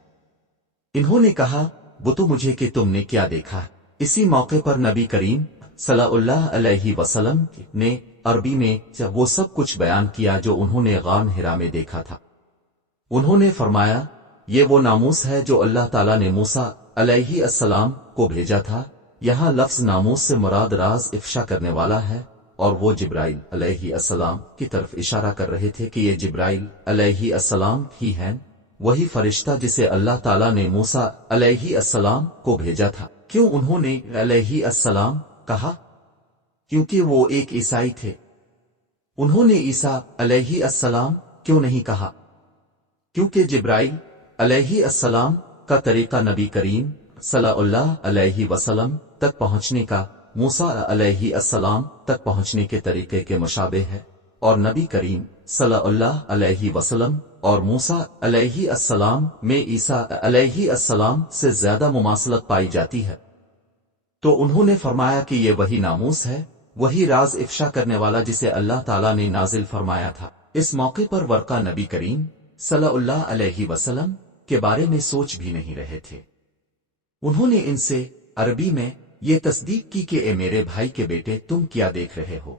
انہوں نے کہا، وہ تو مجھے کہ تم نے کیا دیکھا ہے۔ اسی موقع پر نبی کریم صلی اللہ علیہ وسلم نے عربی میں وہ سب کچھ بیان کیا جو انہوں نے غار حرا میں دیکھا تھا۔ انہوں نے فرمایا، یہ وہ ناموس ہے جو اللہ تعالیٰ نے موسیٰ علیہ السلام کو بھیجا تھا۔ یہاں لفظ ناموس سے مراد راز افشا کرنے والا ہے، اور وہ جبرائیل علیہ السلام کی طرف اشارہ کر رہے تھے کہ یہ جبرائیل علیہ السلام ہی ہیں۔ وہی فرشتہ جسے اللہ تعالیٰ نے موسیٰ علیہ السلام کو بھیجا تھا۔ کیوں انہوں نے علیہ السلام کہا؟ کیونکہ وہ ایک عیسائی تھے۔ انہوں نے عیسیٰ علیہ السلام کیوں نہیں کہا؟ کیونکہ جبرائیل علیہ السلام کا طریقہ نبی کریم صلی اللہ علیہ وسلم تک پہنچنے کا موسیٰ علیہ السلام تک پہنچنے کے طریقے کے مشابہ ہے، اور نبی کریم صلی اللہ علیہ وسلم اور موسیٰ علیہ السلام میں عیسیٰ علیہ السلام سے زیادہ مماثلت پائی جاتی ہے۔ تو انہوں نے فرمایا کہ یہ وہی ناموس ہے، وہی راز افشا کرنے والا جسے اللہ تعالیٰ نے نازل فرمایا تھا۔ اس موقع پر ورقہ نبی کریم صلی اللہ علیہ وسلم کے بارے میں سوچ بھی نہیں رہے تھے۔ انہوں نے ان سے عربی میں یہ تصدیق کی کہ اے میرے بھائی کے بیٹے، تم کیا دیکھ رہے ہو؟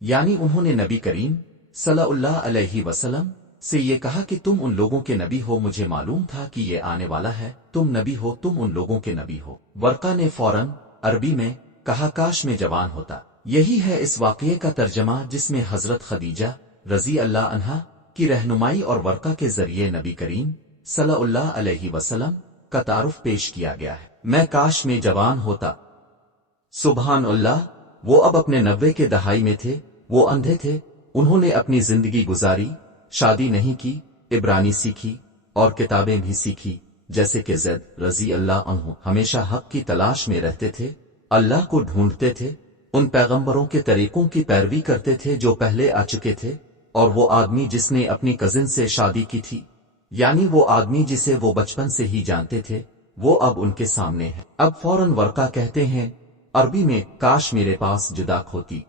یعنی انہوں نے نبی کریم صلی اللہ علیہ وسلم سے یہ کہا کہ تم ان لوگوں کے نبی ہو، مجھے معلوم تھا کہ یہ آنے والا ہے، تم نبی ہو، تم ان لوگوں کے نبی ہو۔ ورقہ نے فوراً عربی میں کہا کاش میں جوان ہوتا۔ یہی ہے اس واقعے کا ترجمہ جس میں حضرت خدیجہ رضی اللہ عنہا کی رہنمائی اور ورقہ کے ذریعے نبی کریم صلی اللہ علیہ وسلم کا تعارف پیش کیا گیا ہے۔ میں کاش میں جوان ہوتا۔ سبحان اللہ، وہ اب اپنے 90 کے دہائی میں تھے، وہ اندھے تھے، انہوں نے اپنی زندگی گزاری، شادی نہیں کی، عبرانی سیکھی اور کتابیں بھی سیکھی، جیسے کہ زید رضی اللہ عنہ ہمیشہ حق کی تلاش میں رہتے تھے، اللہ کو ڈھونڈتے تھے، ان پیغمبروں کے طریقوں کی پیروی کرتے تھے جو پہلے آ چکے تھے، اور وہ آدمی جس نے اپنی کزن سے شادی کی تھی، یعنی وہ آدمی جسے وہ بچپن سے ہی جانتے تھے، وہ اب ان کے سامنے ہے۔ اب فوراً ورقہ کہتے ہیں عربی میں کاش میرے پاس جداک ہوتی۔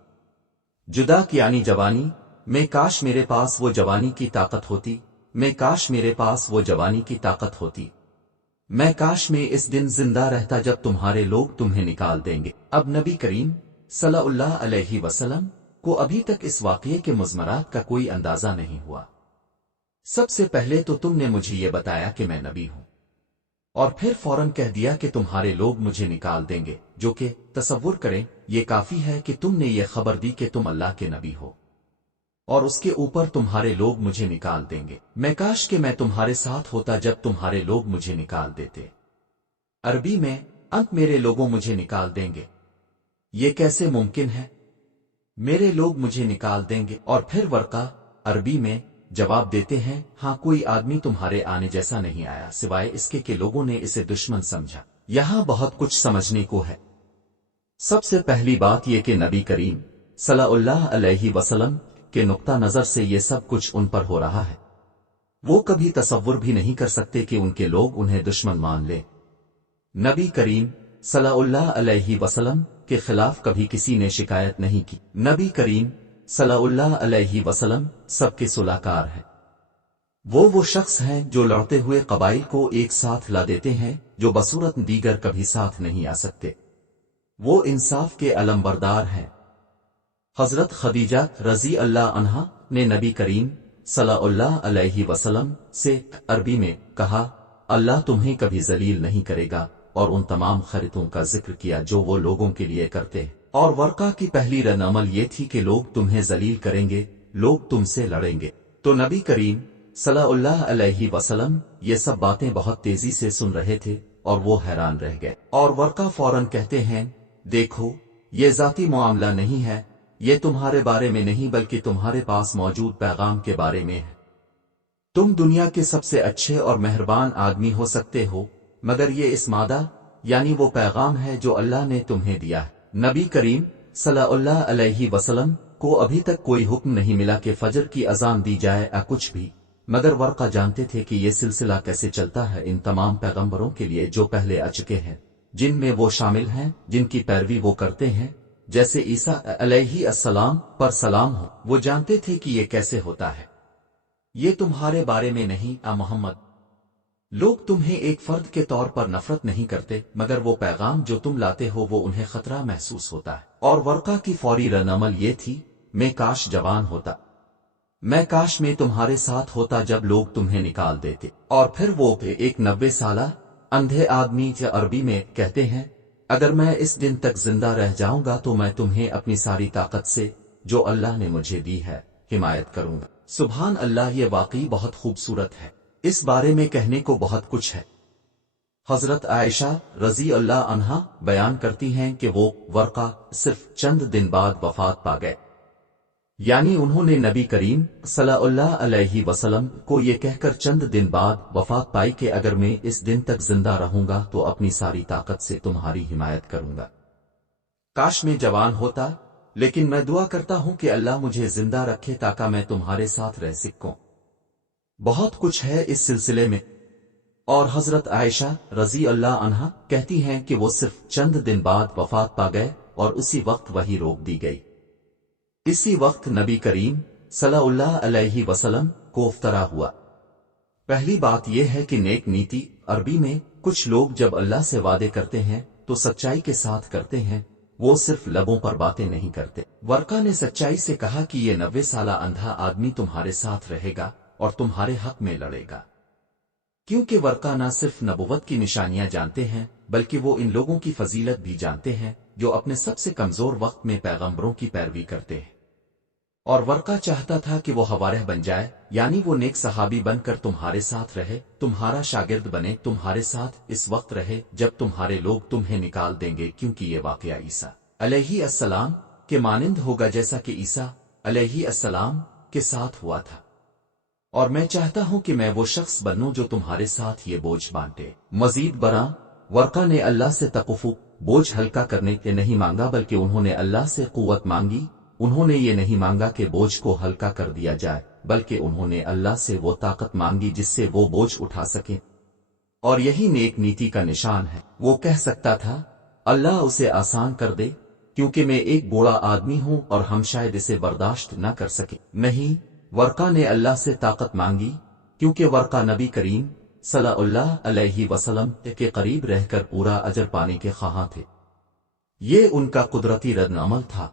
جداک یعنی جوانی، میں کاش میرے پاس وہ جوانی کی طاقت ہوتی، میں کاش میرے پاس وہ جوانی کی طاقت ہوتی، میں کاش میں اس دن زندہ رہتا جب تمہارے لوگ تمہیں نکال دیں گے۔ اب نبی کریم صلی اللہ علیہ وسلم کو ابھی تک اس واقعے کے مضمرات کا کوئی اندازہ نہیں ہوا۔ سب سے پہلے تو تم نے مجھے یہ بتایا کہ میں نبی ہوں، اور پھر فوراً کہہ دیا کہ تمہارے لوگ مجھے نکال دیں گے، جو کہ تصور کریں یہ کافی ہے کہ تم نے یہ خبر دی کہ تم اللہ کے نبی ہو، اور اس کے اوپر تمہارے لوگ مجھے نکال دیں گے۔ میں کاش کہ میں تمہارے ساتھ ہوتا جب تمہارے لوگ مجھے نکال دیتے۔ عربی میں انت میرے لوگوں مجھے نکال دیں گے، یہ کیسے ممکن ہے؟ میرے لوگ مجھے نکال دیں گے؟ اور پھر ورقہ عربی میں جواب دیتے ہیں ہاں، کوئی آدمی تمہارے آنے جیسا نہیں آیا سوائے اس کے کہ لوگوں نے اسے دشمن سمجھا۔ یہاں بہت کچھ سمجھنے کو ہے۔ سب سے پہلی بات یہ کہ نبی کریم صلی اللہ علیہ وسلم کے نقطہ نظر سے یہ سب کچھ ان پر ہو رہا ہے۔ وہ کبھی تصور بھی نہیں کر سکتے کہ ان کے لوگ انہیں دشمن مان لیں۔ نبی کریم صلی اللہ علیہ وسلم کے خلاف کبھی کسی نے شکایت نہیں کی۔ نبی کریم صلی اللہ علیہ وسلم سب کے صلح کار ہیں۔ وہ شخص ہیں جو لڑتے ہوئے قبائل کو ایک ساتھ لا دیتے ہیں جو بصورت دیگر کبھی ساتھ نہیں آ سکتے۔ وہ انصاف کے علمبردار ہیں۔ حضرت خدیجہ رضی اللہ عنہا نے نبی کریم صلی اللہ علیہ وسلم سے عربی میں کہا اللہ تمہیں کبھی ذلیل نہیں کرے گا، اور ان تمام خیرتوں کا ذکر کیا جو وہ لوگوں کے لیے کرتے ہیں۔ اور ورقہ کی پہلی رد عمل یہ تھی کہ لوگ تمہیں ذلیل کریں گے، لوگ تم سے لڑیں گے۔ تو نبی کریم صلی اللہ علیہ وسلم یہ سب باتیں بہت تیزی سے سن رہے تھے اور وہ حیران رہ گئے۔ اور ورقہ فوراً کہتے ہیں دیکھو، یہ ذاتی معاملہ نہیں ہے، یہ تمہارے بارے میں نہیں بلکہ تمہارے پاس موجود پیغام کے بارے میں ہے۔ تم دنیا کے سب سے اچھے اور مہربان آدمی ہو سکتے ہو، مگر یہ اس مادہ یعنی وہ پیغام ہے جو اللہ نے تمہیں دیا ہے۔ نبی کریم صلی اللہ علیہ وسلم کو ابھی تک کوئی حکم نہیں ملا کہ فجر کی اذان دی جائے یا کچھ بھی، مگر ورقہ جانتے تھے کہ یہ سلسلہ کیسے چلتا ہے ان تمام پیغمبروں کے لیے جو پہلے آ چکے ہیں، جن میں وہ شامل ہیں جن کی پیروی وہ کرتے ہیں، جیسے عیسیٰ علیہ السلام پر سلام ہو۔ وہ جانتے تھے کہ یہ کیسے ہوتا ہے۔ یہ تمہارے بارے میں نہیں اے محمد، لوگ تمہیں ایک فرد کے طور پر نفرت نہیں کرتے، مگر وہ پیغام جو تم لاتے ہو وہ انہیں خطرہ محسوس ہوتا ہے۔ اور ورقہ کی فوری رد عمل یہ تھی میں کاش جوان ہوتا، میں کاش میں تمہارے ساتھ ہوتا جب لوگ تمہیں نکال دیتے۔ اور پھر وہ ایک 90 سالہ اندھے آدمی جو عربی میں کہتے ہیں اگر میں اس دن تک زندہ رہ جاؤں گا تو میں تمہیں اپنی ساری طاقت سے جو اللہ نے مجھے دی ہے حمایت کروں گا۔ سبحان اللہ، یہ واقعی بہت خوبصورت ہے۔ اس بارے میں کہنے کو بہت کچھ ہے۔ حضرت عائشہ رضی اللہ عنہا بیان کرتی ہیں کہ وہ ورقہ صرف چند دن بعد وفات پا گئے، یعنی انہوں نے نبی کریم صلی اللہ علیہ وسلم کو یہ کہہ کر چند دن بعد وفات پائی کہ اگر میں اس دن تک زندہ رہوں گا تو اپنی ساری طاقت سے تمہاری حمایت کروں گا۔ کاش میں جوان ہوتا، لیکن میں دعا کرتا ہوں کہ اللہ مجھے زندہ رکھے تاکہ میں تمہارے ساتھ رہ سکوں۔ بہت کچھ ہے اس سلسلے میں، اور حضرت عائشہ رضی اللہ عنہا کہتی ہیں کہ وہ صرف چند دن بعد وفات پا گئے اور اسی وقت وحی روک دی گئی۔ اسی وقت نبی کریم صلی اللہ علیہ وسلم کو افطرا ہوا۔ پہلی بات یہ ہے کہ نیک نیتی عربی میں کچھ لوگ جب اللہ سے وعدے کرتے ہیں تو سچائی کے ساتھ کرتے ہیں، وہ صرف لبوں پر باتیں نہیں کرتے۔ ورقہ نے سچائی سے کہا کہ یہ 90 سالہ اندھا آدمی تمہارے ساتھ رہے گا اور تمہارے حق میں لڑے گا، کیونکہ ورقہ نہ صرف نبوت کی نشانیاں جانتے ہیں بلکہ وہ ان لوگوں کی فضیلت بھی جانتے ہیں جو اپنے سب سے کمزور وقت میں پیغمبروں کی پیروی کرتے ہیں۔ اور ورقہ چاہتا تھا کہ وہ حوارہ بن جائے، یعنی وہ نیک صحابی بن کر تمہارے ساتھ رہے، تمہارا شاگرد بنے، تمہارے ساتھ اس وقت رہے جب تمہارے لوگ تمہیں نکال دیں گے، کیونکہ یہ واقعہ عیسیٰ علیہ السلام کے مانند ہوگا جیسا کہ عیسیٰ علیہ السلام کے ساتھ ہوا تھا، اور میں چاہتا ہوں کہ میں وہ شخص بنوں جو تمہارے ساتھ یہ بوجھ بانٹے۔ مزید برآں ورقہ نے اللہ سے تکفف بوجھ ہلکا کرنے کے نہیں مانگا، بلکہ انہوں نے اللہ سے قوت مانگی۔ انہوں نے یہ نہیں مانگا کہ بوجھ کو ہلکا کر دیا جائے، بلکہ انہوں نے اللہ سے وہ طاقت مانگی جس سے وہ بوجھ اٹھا سکیں، اور یہی نیک نیتی کا نشان ہے۔ وہ کہہ سکتا تھا اللہ اسے آسان کر دے، کیونکہ میں ایک بوڑھا آدمی ہوں اور ہم شاید اسے برداشت نہ کر سکیں۔ نہیں، ورقہ نے اللہ سے طاقت مانگی، کیونکہ ورقہ نبی کریم صلی اللہ علیہ وسلم کے قریب رہ کر پورا اجر پانے کے خواہاں تھے۔ یہ ان کا قدرتی رد عمل تھا۔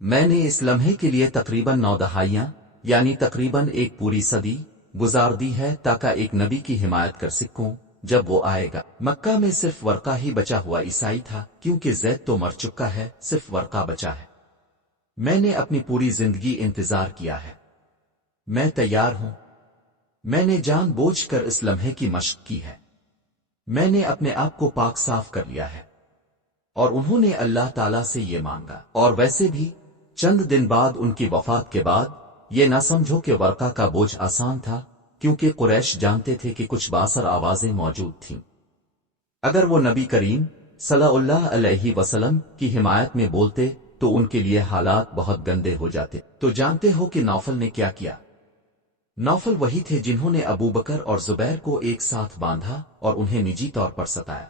میں نے اس لمحے کے لیے تقریباً 9 دہائیاں یعنی تقریباً ایک پوری صدی گزار دی ہے تاکہ ایک نبی کی حمایت کر سکوں جب وہ آئے گا۔ مکہ میں صرف ورقہ ہی بچا ہوا عیسائی تھا، کیونکہ زید تو مر چکا ہے، صرف ورقہ بچا ہے۔ میں نے اپنی پوری زندگی انتظار کیا ہے، میں تیار ہوں۔ میں نے جان بوجھ کر اس لمحے کی مشق کی ہے، میں نے اپنے آپ کو پاک صاف کر لیا ہے، اور انہوں نے اللہ تعالیٰ سے یہ مانگا۔ اور ویسے بھی چند دن بعد ان کی وفات کے بعد یہ نہ سمجھو کہ ورقہ کا بوجھ آسان تھا، کیونکہ قریش جانتے تھے کہ کچھ باثر آوازیں موجود تھیں۔ اگر وہ نبی کریم صلی اللہ علیہ وسلم کی حمایت میں بولتے تو ان کے لیے حالات بہت گندے ہو جاتے۔ تو جانتے ہو کہ نوفل نے کیا کیا؟ نوفل وہی تھے جنہوں نے ابو بکر اور زبیر کو ایک ساتھ باندھا اور انہیں نجی طور پر ستایا۔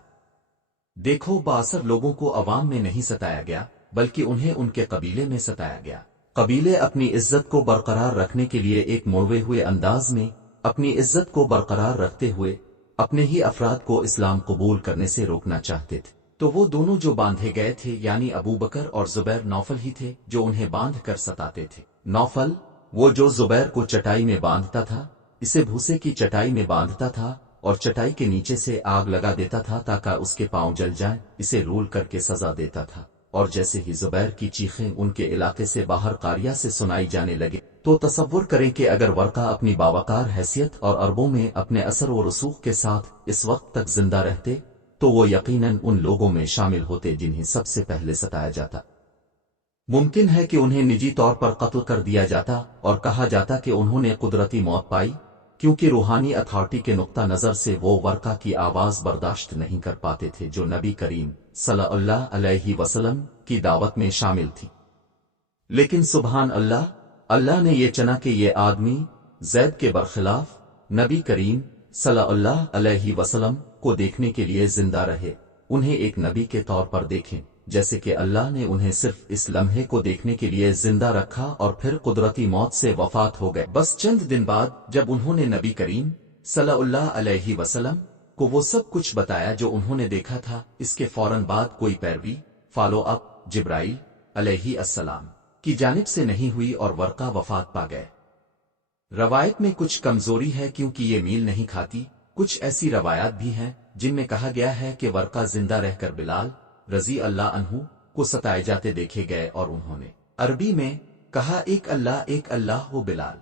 دیکھو، باثر لوگوں کو عوام میں نہیں ستایا گیا، بلکہ انہیں ان کے قبیلے میں ستایا گیا۔ قبیلے اپنی عزت کو برقرار رکھنے کے لیے ایک موڑے ہوئے انداز میں اپنی عزت کو برقرار رکھتے ہوئے اپنے ہی افراد کو اسلام قبول کرنے سے روکنا چاہتے تھے۔ تو وہ دونوں جو باندھے گئے تھے یعنی ابو بکر اور زبیر نوفل ہی تھے جو انہیں باندھ کر ستاتے تھے۔ نوفل وہ جو زبیر کو چٹائی میں باندھتا تھا، اسے بھوسے کی چٹائی میں باندھتا تھا اور چٹائی کے نیچے سے آگ لگا دیتا تھا تاکہ اس کے پاؤں جل جائیں، اسے رول کر کے سزا دیتا تھا۔ اور جیسے ہی زبیر کی چیخیں ان کے علاقے سے باہر قاریہ سے سنائی جانے لگے تو تصور کریں کہ اگر ورقہ اپنی باوقار حیثیت اور عربوں میں اپنے اثر و رسوخ کے ساتھ اس وقت تک زندہ رہتے تو وہ یقیناً ان لوگوں میں شامل ہوتے جنہیں سب سے پہلے ستایا جاتا۔ ممکن ہے کہ انہیں نجی طور پر قتل کر دیا جاتا اور کہا جاتا کہ انہوں نے قدرتی موت پائی، کیونکہ روحانی اتھارٹی کے نقطہ نظر سے وہ ورقہ کی آواز برداشت نہیں کر پاتے تھے جو نبی کریم صلی اللہ علیہ وسلم کی دعوت میں شامل تھی۔ لیکن سبحان اللہ، اللہ نے یہ چنا کہ یہ آدمی زید کے برخلاف نبی کریم صلی اللہ علیہ وسلم کو دیکھنے کے لیے زندہ رہے، انہیں ایک نبی کے طور پر دیکھیں، جیسے کہ اللہ نے انہیں صرف اس لمحے کو دیکھنے کے لیے زندہ رکھا اور پھر قدرتی موت سے وفات ہو گئے۔ بس چند دن بعد جب انہوں نے نبی کریم صلی اللہ علیہ وسلم کو وہ سب کچھ بتایا جو انہوں نے دیکھا تھا، اس کے فوراً بعد کوئی پیروی فالو اپ جبرائیل علیہ السلام کی جانب سے نہیں ہوئی اور ورقہ وفات پا گئے۔ روایت میں کچھ کمزوری ہے کیونکہ یہ میل نہیں کھاتی۔ کچھ ایسی روایات بھی ہیں جن میں کہا گیا ہے کہ ورقہ زندہ رہ کر بلال رضی اللہ عنہ کو ستائے جاتے دیکھے گئے اور انہوں نے عربی میں کہا ایک اللہ ہو بلال،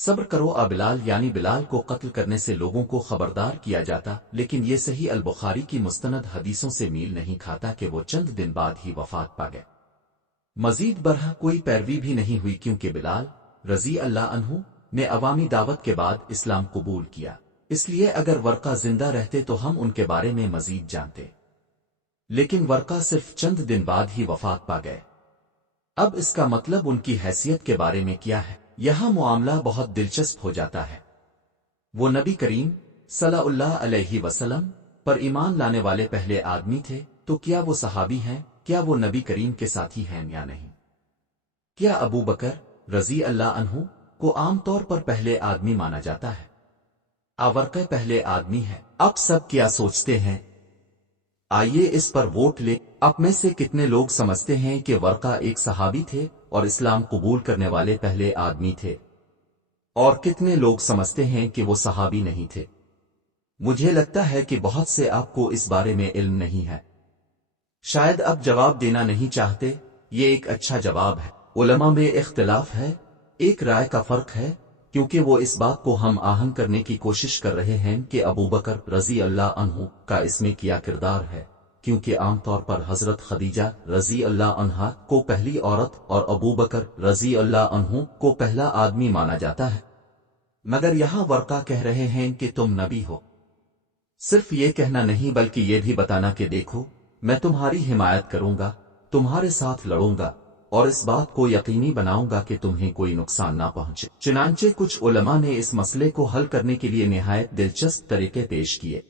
صبر کرو بلال یعنی بلال کو قتل کرنے سے لوگوں کو خبردار کیا جاتا، لیکن یہ صحیح البخاری کی مستند حدیثوں سے میل نہیں کھاتا کہ وہ چند دن بعد ہی وفات پا گئے۔ مزید برہ کوئی پیروی بھی نہیں ہوئی کیونکہ بلال رضی اللہ عنہ نے عوامی دعوت کے بعد اسلام قبول کیا، اس لیے اگر ورقہ زندہ رہتے تو ہم ان کے بارے میں مزید جانتے، لیکن ورقہ صرف چند دن بعد ہی وفات پا گئے۔ اب اس کا مطلب ان کی حیثیت کے بارے میں کیا ہے؟ یہاں معاملہ بہت دلچسپ ہو جاتا ہے۔ وہ نبی کریم صلی اللہ علیہ وسلم پر ایمان لانے والے پہلے آدمی تھے، تو کیا وہ صحابی ہیں؟ کیا وہ نبی کریم کے ساتھی ہیں یا نہیں؟ کیا ابو بکر رضی اللہ عنہ کو عام طور پر پہلے آدمی مانا جاتا ہے؟ ورقہ پہلے آدمی ہے؟ آپ سب کیا سوچتے ہیں؟ آئیے اس پر ووٹ لیں۔ آپ میں سے کتنے لوگ سمجھتے ہیں کہ ورقہ ایک صحابی تھے اور اسلام قبول کرنے والے پہلے آدمی تھے؟ اور کتنے لوگ سمجھتے ہیں کہ وہ صحابی نہیں تھے؟ مجھے لگتا ہے کہ بہت سے آپ کو اس بارے میں علم نہیں ہے، شاید اب جواب دینا نہیں چاہتے۔ یہ ایک اچھا جواب ہے۔ علماء میں اختلاف ہے، ایک رائے کا فرق ہے، کیونکہ وہ اس بات کو ہم آہنگ کرنے کی کوشش کر رہے ہیں کہ ابو بکر رضی اللہ عنہ کا اس میں کیا کردار ہے، کیونکہ عام طور پر حضرت خدیجہ رضی اللہ عنہا کو پہلی عورت اور ابو بکر رضی اللہ عنہ کو پہلا آدمی مانا جاتا ہے، مگر یہاں ورقہ کہہ رہے ہیں کہ تم نبی ہو۔ صرف یہ کہنا نہیں بلکہ یہ بھی بتانا کہ دیکھو میں تمہاری حمایت کروں گا، تمہارے ساتھ لڑوں گا اور اس بات کو یقینی بناؤں گا کہ تمہیں کوئی نقصان نہ پہنچے۔ چنانچہ کچھ علماء نے اس مسئلے کو حل کرنے کے لیے نہایت دلچسپ طریقے پیش کیے۔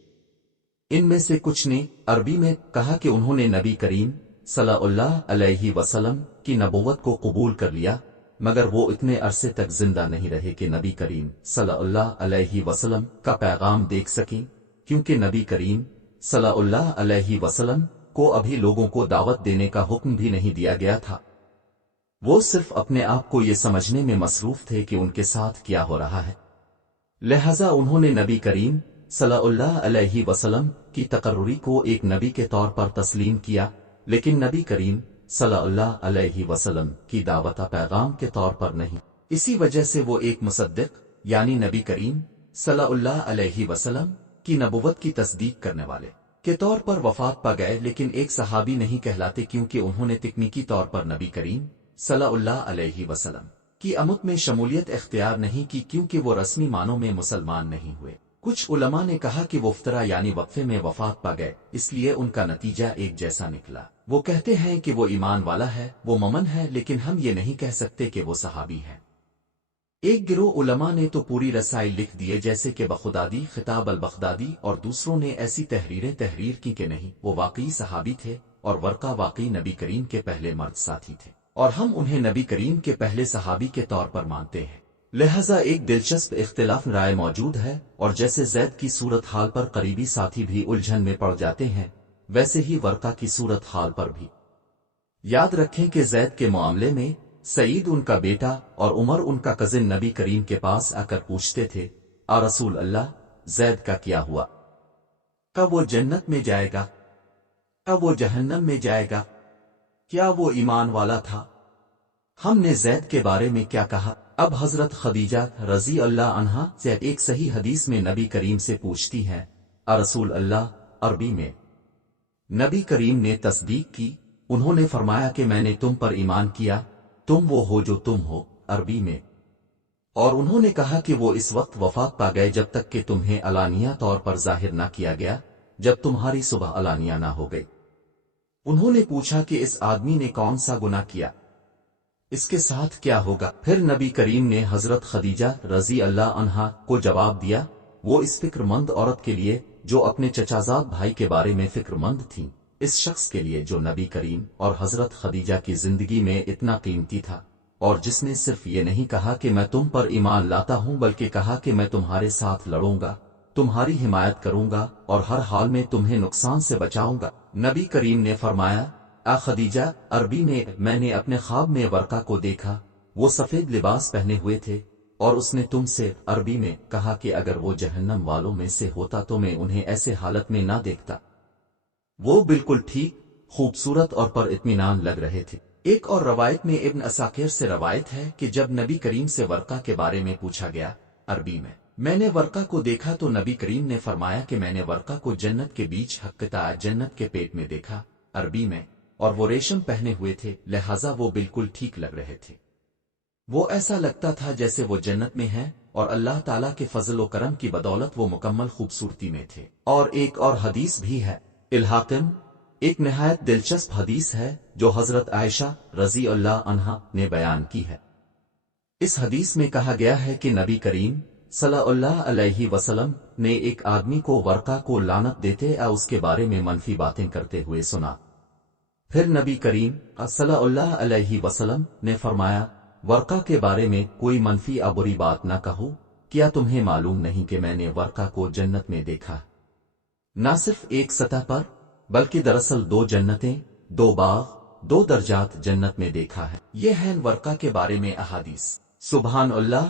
ان میں سے کچھ نے عربی میں کہا کہ انہوں نے نبی کریم صلی اللہ علیہ وسلم کی نبوت کو قبول کر لیا، مگر وہ اتنے عرصے تک زندہ نہیں رہے کہ نبی کریم صلی اللہ علیہ وسلم کا پیغام دیکھ سکیں، کیونکہ نبی کریم صلی اللہ علیہ وسلم کو ابھی لوگوں کو دعوت دینے کا حکم بھی نہیں دیا گیا تھا۔ وہ صرف اپنے آپ کو یہ سمجھنے میں مصروف تھے کہ ان کے ساتھ کیا ہو رہا ہے، لہذا انہوں نے نبی کریم صلی اللہ علیہ وسلم کی تقرری کو ایک نبی کے طور پر تسلیم کیا، لیکن نبی کریم صلی اللہ علیہ وسلم کی دعوت پیغام کے طور پر نہیں۔ اسی وجہ سے وہ ایک مصدق یعنی نبی کریم صلی اللہ علیہ وسلم کی نبوت کی تصدیق کرنے والے کے طور پر وفات پا گئے، لیکن ایک صحابی نہیں کہلاتے کیونکہ انہوں نے تکنیکی طور پر نبی کریم صلی اللہ علیہ وسلم کی امت میں شمولیت اختیار نہیں کی، کیونکہ وہ رسمی معنوں میں مسلمان نہیں ہوئے۔ کچھ علماء نے کہا کہ وہ فترہ یعنی وقفے میں وفات پا گئے، اس لیے ان کا نتیجہ ایک جیسا نکلا۔ وہ کہتے ہیں کہ وہ ایمان والا ہے، وہ مومن ہے، لیکن ہم یہ نہیں کہہ سکتے کہ وہ صحابی ہے۔ ایک گروہ علماء نے تو پوری رسائل لکھ دیے جیسے کہ بغدادی، خطاب البغدادی اور دوسروں نے ایسی تحریر کی کہ نہیں وہ واقعی صحابی تھے اور ورقہ واقعی نبی کریم کے پہلے مرد ساتھی تھے، اور ہم انہیں نبی کریم کے پہلے صحابی کے طور پر مانتے ہیں۔ لہذا ایک دلچسپ اختلاف رائے موجود ہے، اور جیسے زید کی صورتحال پر قریبی ساتھی بھی الجھن میں پڑ جاتے ہیں، ویسے ہی ورقہ کی صورتحال پر بھی۔ یاد رکھیں کہ زید کے معاملے میں سعید ان کا بیٹا اور عمر ان کا کزن نبی کریم کے پاس آ کر پوچھتے تھے، رسول اللہ زید کا کیا ہوا؟ کیا وہ جنت میں جائے گا؟ کیا وہ جہنم میں جائے گا؟ کیا وہ ایمان والا تھا؟ ہم نے زید کے بارے میں کیا کہا؟ اب حضرت خدیجہ رضی اللہ عنہا سے ایک صحیح حدیث میں نبی کریم سے پوچھتی ہیں، رسول اللہ عربی میں نبی کریم نے تصدیق کی، انہوں نے فرمایا کہ میں نے تم پر ایمان کیا، تم وہ ہو جو تم ہو عربی میں، اور انہوں نے کہا کہ وہ اس وقت وفات پا گئے جب تک کہ تمہیں علانیہ طور پر ظاہر نہ کیا گیا، جب تمہاری صبح علانیہ نہ ہو گئی۔ انہوں نے پوچھا کہ اس آدمی نے کون سا گناہ کیا، اس کے ساتھ کیا ہوگا؟ پھر نبی کریم نے حضرت خدیجہ رضی اللہ عنہا کو جواب دیا، وہ اس فکر مند عورت کے لیے جو اپنے چچازاد بھائی کے بارے میں فکر مند تھیں، اس شخص کے لیے جو نبی کریم اور حضرت خدیجہ کی زندگی میں اتنا قیمتی تھا، اور جس نے صرف یہ نہیں کہا کہ میں تم پر ایمان لاتا ہوں بلکہ کہا کہ میں تمہارے ساتھ لڑوں گا، تمہاری حمایت کروں گا اور ہر حال میں تمہیں نقصان سے بچاؤں گا۔ نبی کریم نے فرمایا، خدیجہ عربی میں نے اپنے خواب میں ورقہ کو دیکھا، وہ سفید لباس پہنے ہوئے تھے، اور اس نے تم سے عربی میں کہا کہ اگر وہ جہنم والوں میں سے ہوتا تو میں انہیں ایسے حالت میں نہ دیکھتا۔ وہ بالکل ٹھیک، خوبصورت اور پر اطمینان لگ رہے تھے۔ ایک اور روایت میں ابن اساکر سے روایت ہے کہ جب نبی کریم سے ورقہ کے بارے میں پوچھا گیا عربی میں نے ورقہ کو دیکھا تو نبی کریم نے فرمایا کہ میں نے ورقہ کو جنت کے بیچ حقتا جنت کے پیٹ میں دیکھا عربی میں، اور وہ ریشم پہنے ہوئے تھے لہذا وہ بالکل ٹھیک لگ رہے تھے، وہ ایسا لگتا تھا جیسے وہ جنت میں ہیں، اور اللہ تعالیٰ کے فضل و کرم کی بدولت وہ مکمل خوبصورتی میں تھے۔ اور ایک اور حدیث بھی ہے الحاقم، ایک نہایت دلچسپ حدیث ہے جو حضرت عائشہ رضی اللہ عنہا نے بیان کی ہے۔ اس حدیث میں کہا گیا ہے کہ نبی کریم صلی اللہ علیہ وسلم نے ایک آدمی کو ورقہ کو لعنت دیتے یا اس کے بارے میں منفی باتیں کرتے ہوئے سنا۔ پھر نبی کریم صلی اللہ علیہ وسلم نے فرمایا ورقہ کے بارے میں کوئی منفی یا بری بات نہ کہو، کیا تمہیں معلوم نہیں کہ میں نے ورقہ کو جنت میں دیکھا؟ نہ صرف ایک سطح پر بلکہ دراصل دو جنتیں، دو باغ، دو درجات جنت میں دیکھا ہے۔ یہ ہے ورقہ کے بارے میں احادیث۔ سبحان اللہ،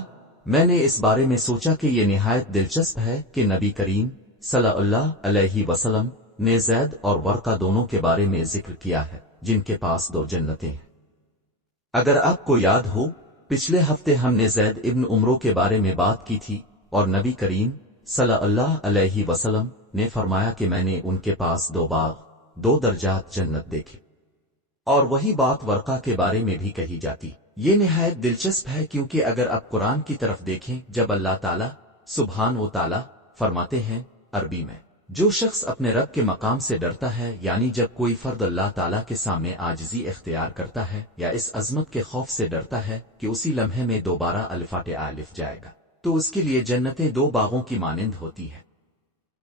میں نے اس بارے میں سوچا کہ یہ نہایت دلچسپ ہے کہ نبی کریم صلی اللہ علیہ وسلم نے زید اور ورقہ دونوں کے بارے میں ذکر کیا ہے جن کے پاس دو جنتیں ہیں۔ اگر آپ کو یاد ہو، پچھلے ہفتے ہم نے زید ابن عمرو کے بارے میں بات کی تھی اور نبی کریم صلی اللہ علیہ وسلم نے فرمایا کہ میں نے ان کے پاس دو باغ، دو درجات جنت دیکھے، اور وہی بات ورقہ کے بارے میں بھی کہی جاتی۔ یہ نہایت دلچسپ ہے کیونکہ اگر آپ قرآن کی طرف دیکھیں، جب اللہ تعالیٰ سبحان و تعالیٰ فرماتے ہیں عربی میں جو شخص اپنے رب کے مقام سے ڈرتا ہے، یعنی جب کوئی فرد اللہ تعالیٰ کے سامنے عاجزی اختیار کرتا ہے یا اس عظمت کے خوف سے ڈرتا ہے کہ اسی لمحے میں دوبارہ الفاٹ الف جائے گا، تو اس کے لیے جنتیں دو باغوں کی مانند ہوتی ہیں۔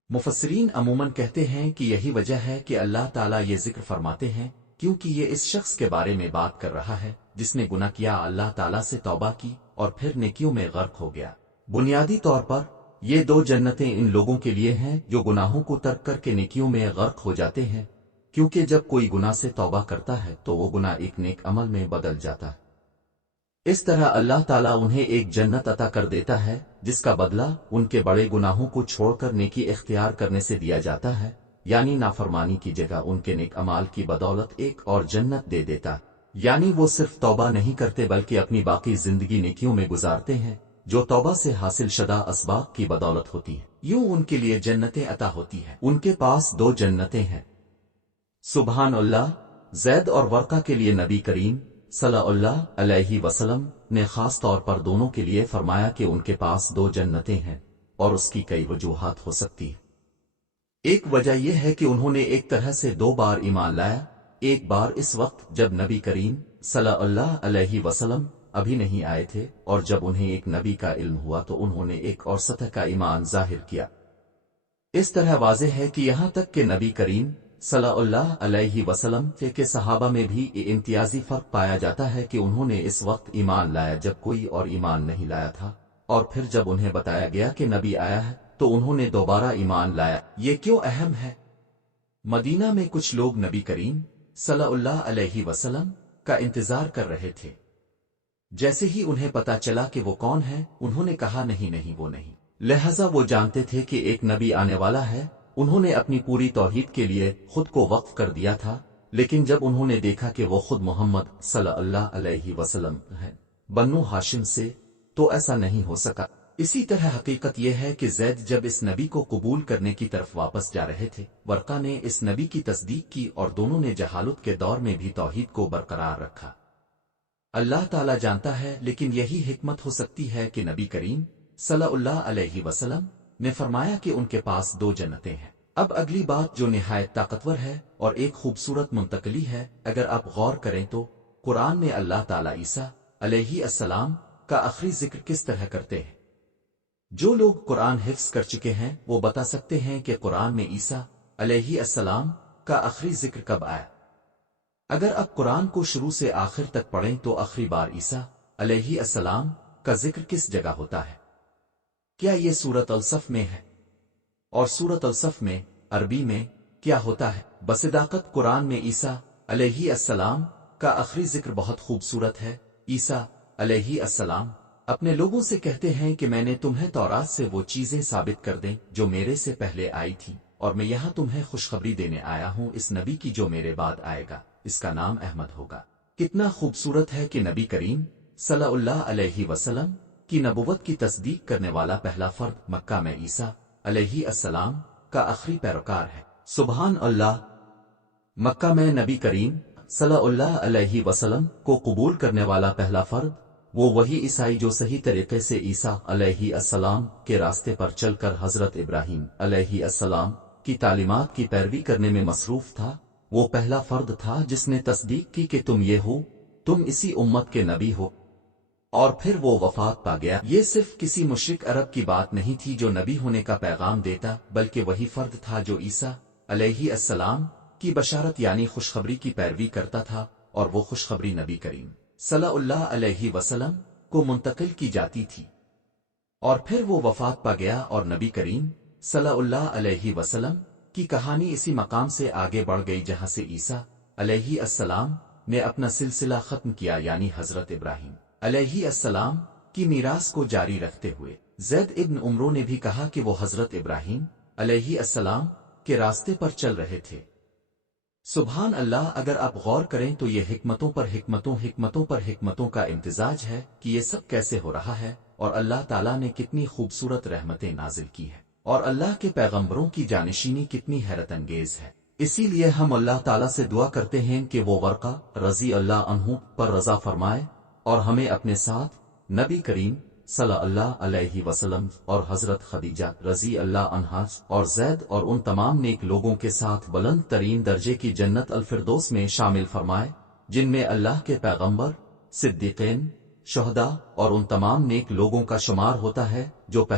مفسرین عموماً کہتے ہیں کہ یہی وجہ ہے کہ اللہ تعالیٰ یہ ذکر فرماتے ہیں کیونکہ یہ اس شخص کے بارے میں بات کر رہا ہے جس نے گناہ کیا، اللہ تعالیٰ سے توبہ کی اور پھر نیکیوں میں غرق ہو گیا۔ بنیادی طور پر یہ دو جنتیں ان لوگوں کے لیے ہیں جو گناہوں کو ترک کر کے نیکیوں میں غرق ہو جاتے ہیں، کیونکہ جب کوئی گناہ سے توبہ کرتا ہے تو وہ گناہ ایک نیک عمل میں بدل جاتا ہے۔ اس طرح اللہ تعالیٰ انہیں ایک جنت عطا کر دیتا ہے جس کا بدلہ ان کے بڑے گناہوں کو چھوڑ کر نیکی اختیار کرنے سے دیا جاتا ہے، یعنی نافرمانی کی جگہ ان کے نیک اعمال کی بدولت ایک اور جنت دے دیتا، یعنی وہ صرف توبہ نہیں کرتے بلکہ اپنی باقی زندگی نیکیوں میں گزارتے ہیں جو توبہ سے حاصل شدہ اسباب کی بدولت ہوتی ہے، یوں ان کے لیے جنتیں عطا ہوتی ہیں۔ ان کے پاس دو جنتیں ہیں۔ سبحان اللہ، زید اور ورقہ کے لیے نبی کریم صلی اللہ علیہ وسلم نے خاص طور پر دونوں کے لیے فرمایا کہ ان کے پاس دو جنتیں ہیں، اور اس کی کئی وجوہات ہو سکتی ہیں۔ ایک وجہ یہ ہے کہ انہوں نے ایک طرح سے دو بار ایمان لایا، ایک بار اس وقت جب نبی کریم صلی اللہ علیہ وسلم ابھی نہیں آئے تھے، اور جب انہیں ایک نبی کا علم ہوا تو انہوں نے ایک اور سطح کا ایمان ظاہر کیا۔ اس طرح واضح ہے کہ یہاں تک کہ نبی کریم صلی اللہ علیہ وسلم کے صحابہ میں بھی یہ امتیازی فرق پایا جاتا ہے کہ انہوں نے اس وقت ایمان لایا جب کوئی اور ایمان نہیں لایا تھا، اور پھر جب انہیں بتایا گیا کہ نبی آیا ہے تو انہوں نے دوبارہ ایمان لایا۔ یہ کیوں اہم ہے؟ مدینہ میں کچھ لوگ نبی کریم صلی اللہ علیہ وسلم کا انتظار کر رہے تھے۔ جیسے ہی انہیں پتا چلا کہ وہ کون ہے، انہوں نے کہا نہیں وہ نہیں، لہذا وہ جانتے تھے کہ ایک نبی آنے والا ہے۔ انہوں نے اپنی پوری توحید کے لیے خود کو وقف کر دیا تھا، لیکن جب انہوں نے دیکھا کہ وہ خود محمد صلی اللہ علیہ وسلم ہیں بنو ہاشم سے، تو ایسا نہیں ہو سکا۔ اسی طرح حقیقت یہ ہے کہ زید جب اس نبی کو قبول کرنے کی طرف واپس جا رہے تھے، ورقہ نے اس نبی کی تصدیق کی اور دونوں نے جہالت کے دور میں بھی توحید کو برقرار رکھا۔ اللہ تعالیٰ جانتا ہے، لیکن یہی حکمت ہو سکتی ہے کہ نبی کریم صلی اللہ علیہ وسلم نے فرمایا کہ ان کے پاس دو جنتیں ہیں۔ اب اگلی بات جو نہایت طاقتور ہے اور ایک خوبصورت منتقلی ہے، اگر آپ غور کریں تو قرآن میں اللہ تعالیٰ عیسیٰ علیہ السلام کا آخری ذکر کس طرح کرتے ہیں۔ جو لوگ قرآن حفظ کر چکے ہیں وہ بتا سکتے ہیں کہ قرآن میں عیسیٰ علیہ السلام کا آخری ذکر کب آیا۔ اگر آپ قرآن کو شروع سے آخر تک پڑھیں تو آخری بار عیسیٰ علیہ السلام کا ذکر کس جگہ ہوتا ہے؟ کیا یہ سورۃ الصف میں ہے؟ اور سورۃ الصف میں عربی میں کیا ہوتا ہے؟ بصداقت قرآن میں عیسیٰ علیہ السلام کا آخری ذکر بہت خوبصورت ہے۔ عیسیٰ علیہ السلام اپنے لوگوں سے کہتے ہیں کہ میں نے تمہیں تورات سے وہ چیزیں ثابت کر دیں جو میرے سے پہلے آئی تھیں، اور میں یہاں تمہیں خوشخبری دینے آیا ہوں اس نبی کی جو میرے بعد آئے گا، اس کا نام احمد ہوگا۔ کتنا خوبصورت ہے کہ نبی کریم صلی اللہ علیہ وسلم کی نبوت کی تصدیق کرنے والا پہلا فرد مکہ میں عیسیٰ علیہ السلام کا آخری پیروکار ہے۔ سبحان اللہ! مکہ میں نبی کریم صلی اللہ علیہ وسلم کو قبول کرنے والا پہلا فرد وہ وہی عیسائی جو صحیح طریقے سے عیسیٰ علیہ السلام کے راستے پر چل کر حضرت ابراہیم علیہ السلام کی تعلیمات کی پیروی کرنے میں مصروف تھا۔ وہ پہلا فرد تھا جس نے تصدیق کی کہ تم یہ ہو، تم اسی امت کے نبی ہو، اور پھر وہ وفات پا گیا۔ یہ صرف کسی مشرک عرب کی بات نہیں تھی جو نبی ہونے کا پیغام دیتا، بلکہ وہی فرد تھا جو عیسیٰ علیہ السلام کی بشارت یعنی خوشخبری کی پیروی کرتا تھا، اور وہ خوشخبری نبی کریم صلی اللہ علیہ وسلم کو منتقل کی جاتی تھی، اور پھر وہ وفات پا گیا اور نبی کریم صلی اللہ علیہ وسلم کی کہانی اسی مقام سے آگے بڑھ گئی جہاں سے عیسیٰ علیہ السلام نے اپنا سلسلہ ختم کیا، یعنی حضرت ابراہیم علیہ السلام کی میراث کو جاری رکھتے ہوئے۔ زید ابن عمرو نے بھی کہا کہ وہ حضرت ابراہیم علیہ السلام کے راستے پر چل رہے تھے۔ سبحان اللہ! اگر آپ غور کریں تو یہ حکمتوں پر حکمتوں کا امتزاج ہے کہ یہ سب کیسے ہو رہا ہے، اور اللہ تعالیٰ نے کتنی خوبصورت رحمتیں نازل کی ہے، اور اللہ کے پیغمبروں کی جانشینی کتنی حیرت انگیز ہے۔ اسی لیے ہم اللہ تعالیٰ سے دعا کرتے ہیں کہ وہ ورقہ رضی اللہ عنہ پر رضا فرمائے اور ہمیں اپنے ساتھ نبی کریم صلی اللہ علیہ وسلم اور حضرت خدیجہ رضی اللہ عنہا اور زید اور ان تمام نیک لوگوں کے ساتھ بلند ترین درجے کی جنت الفردوس میں شامل فرمائے، جن میں اللہ کے پیغمبر، صدیقین، شہداء اور ان تمام نیک لوگوں کا شمار ہوتا ہے جو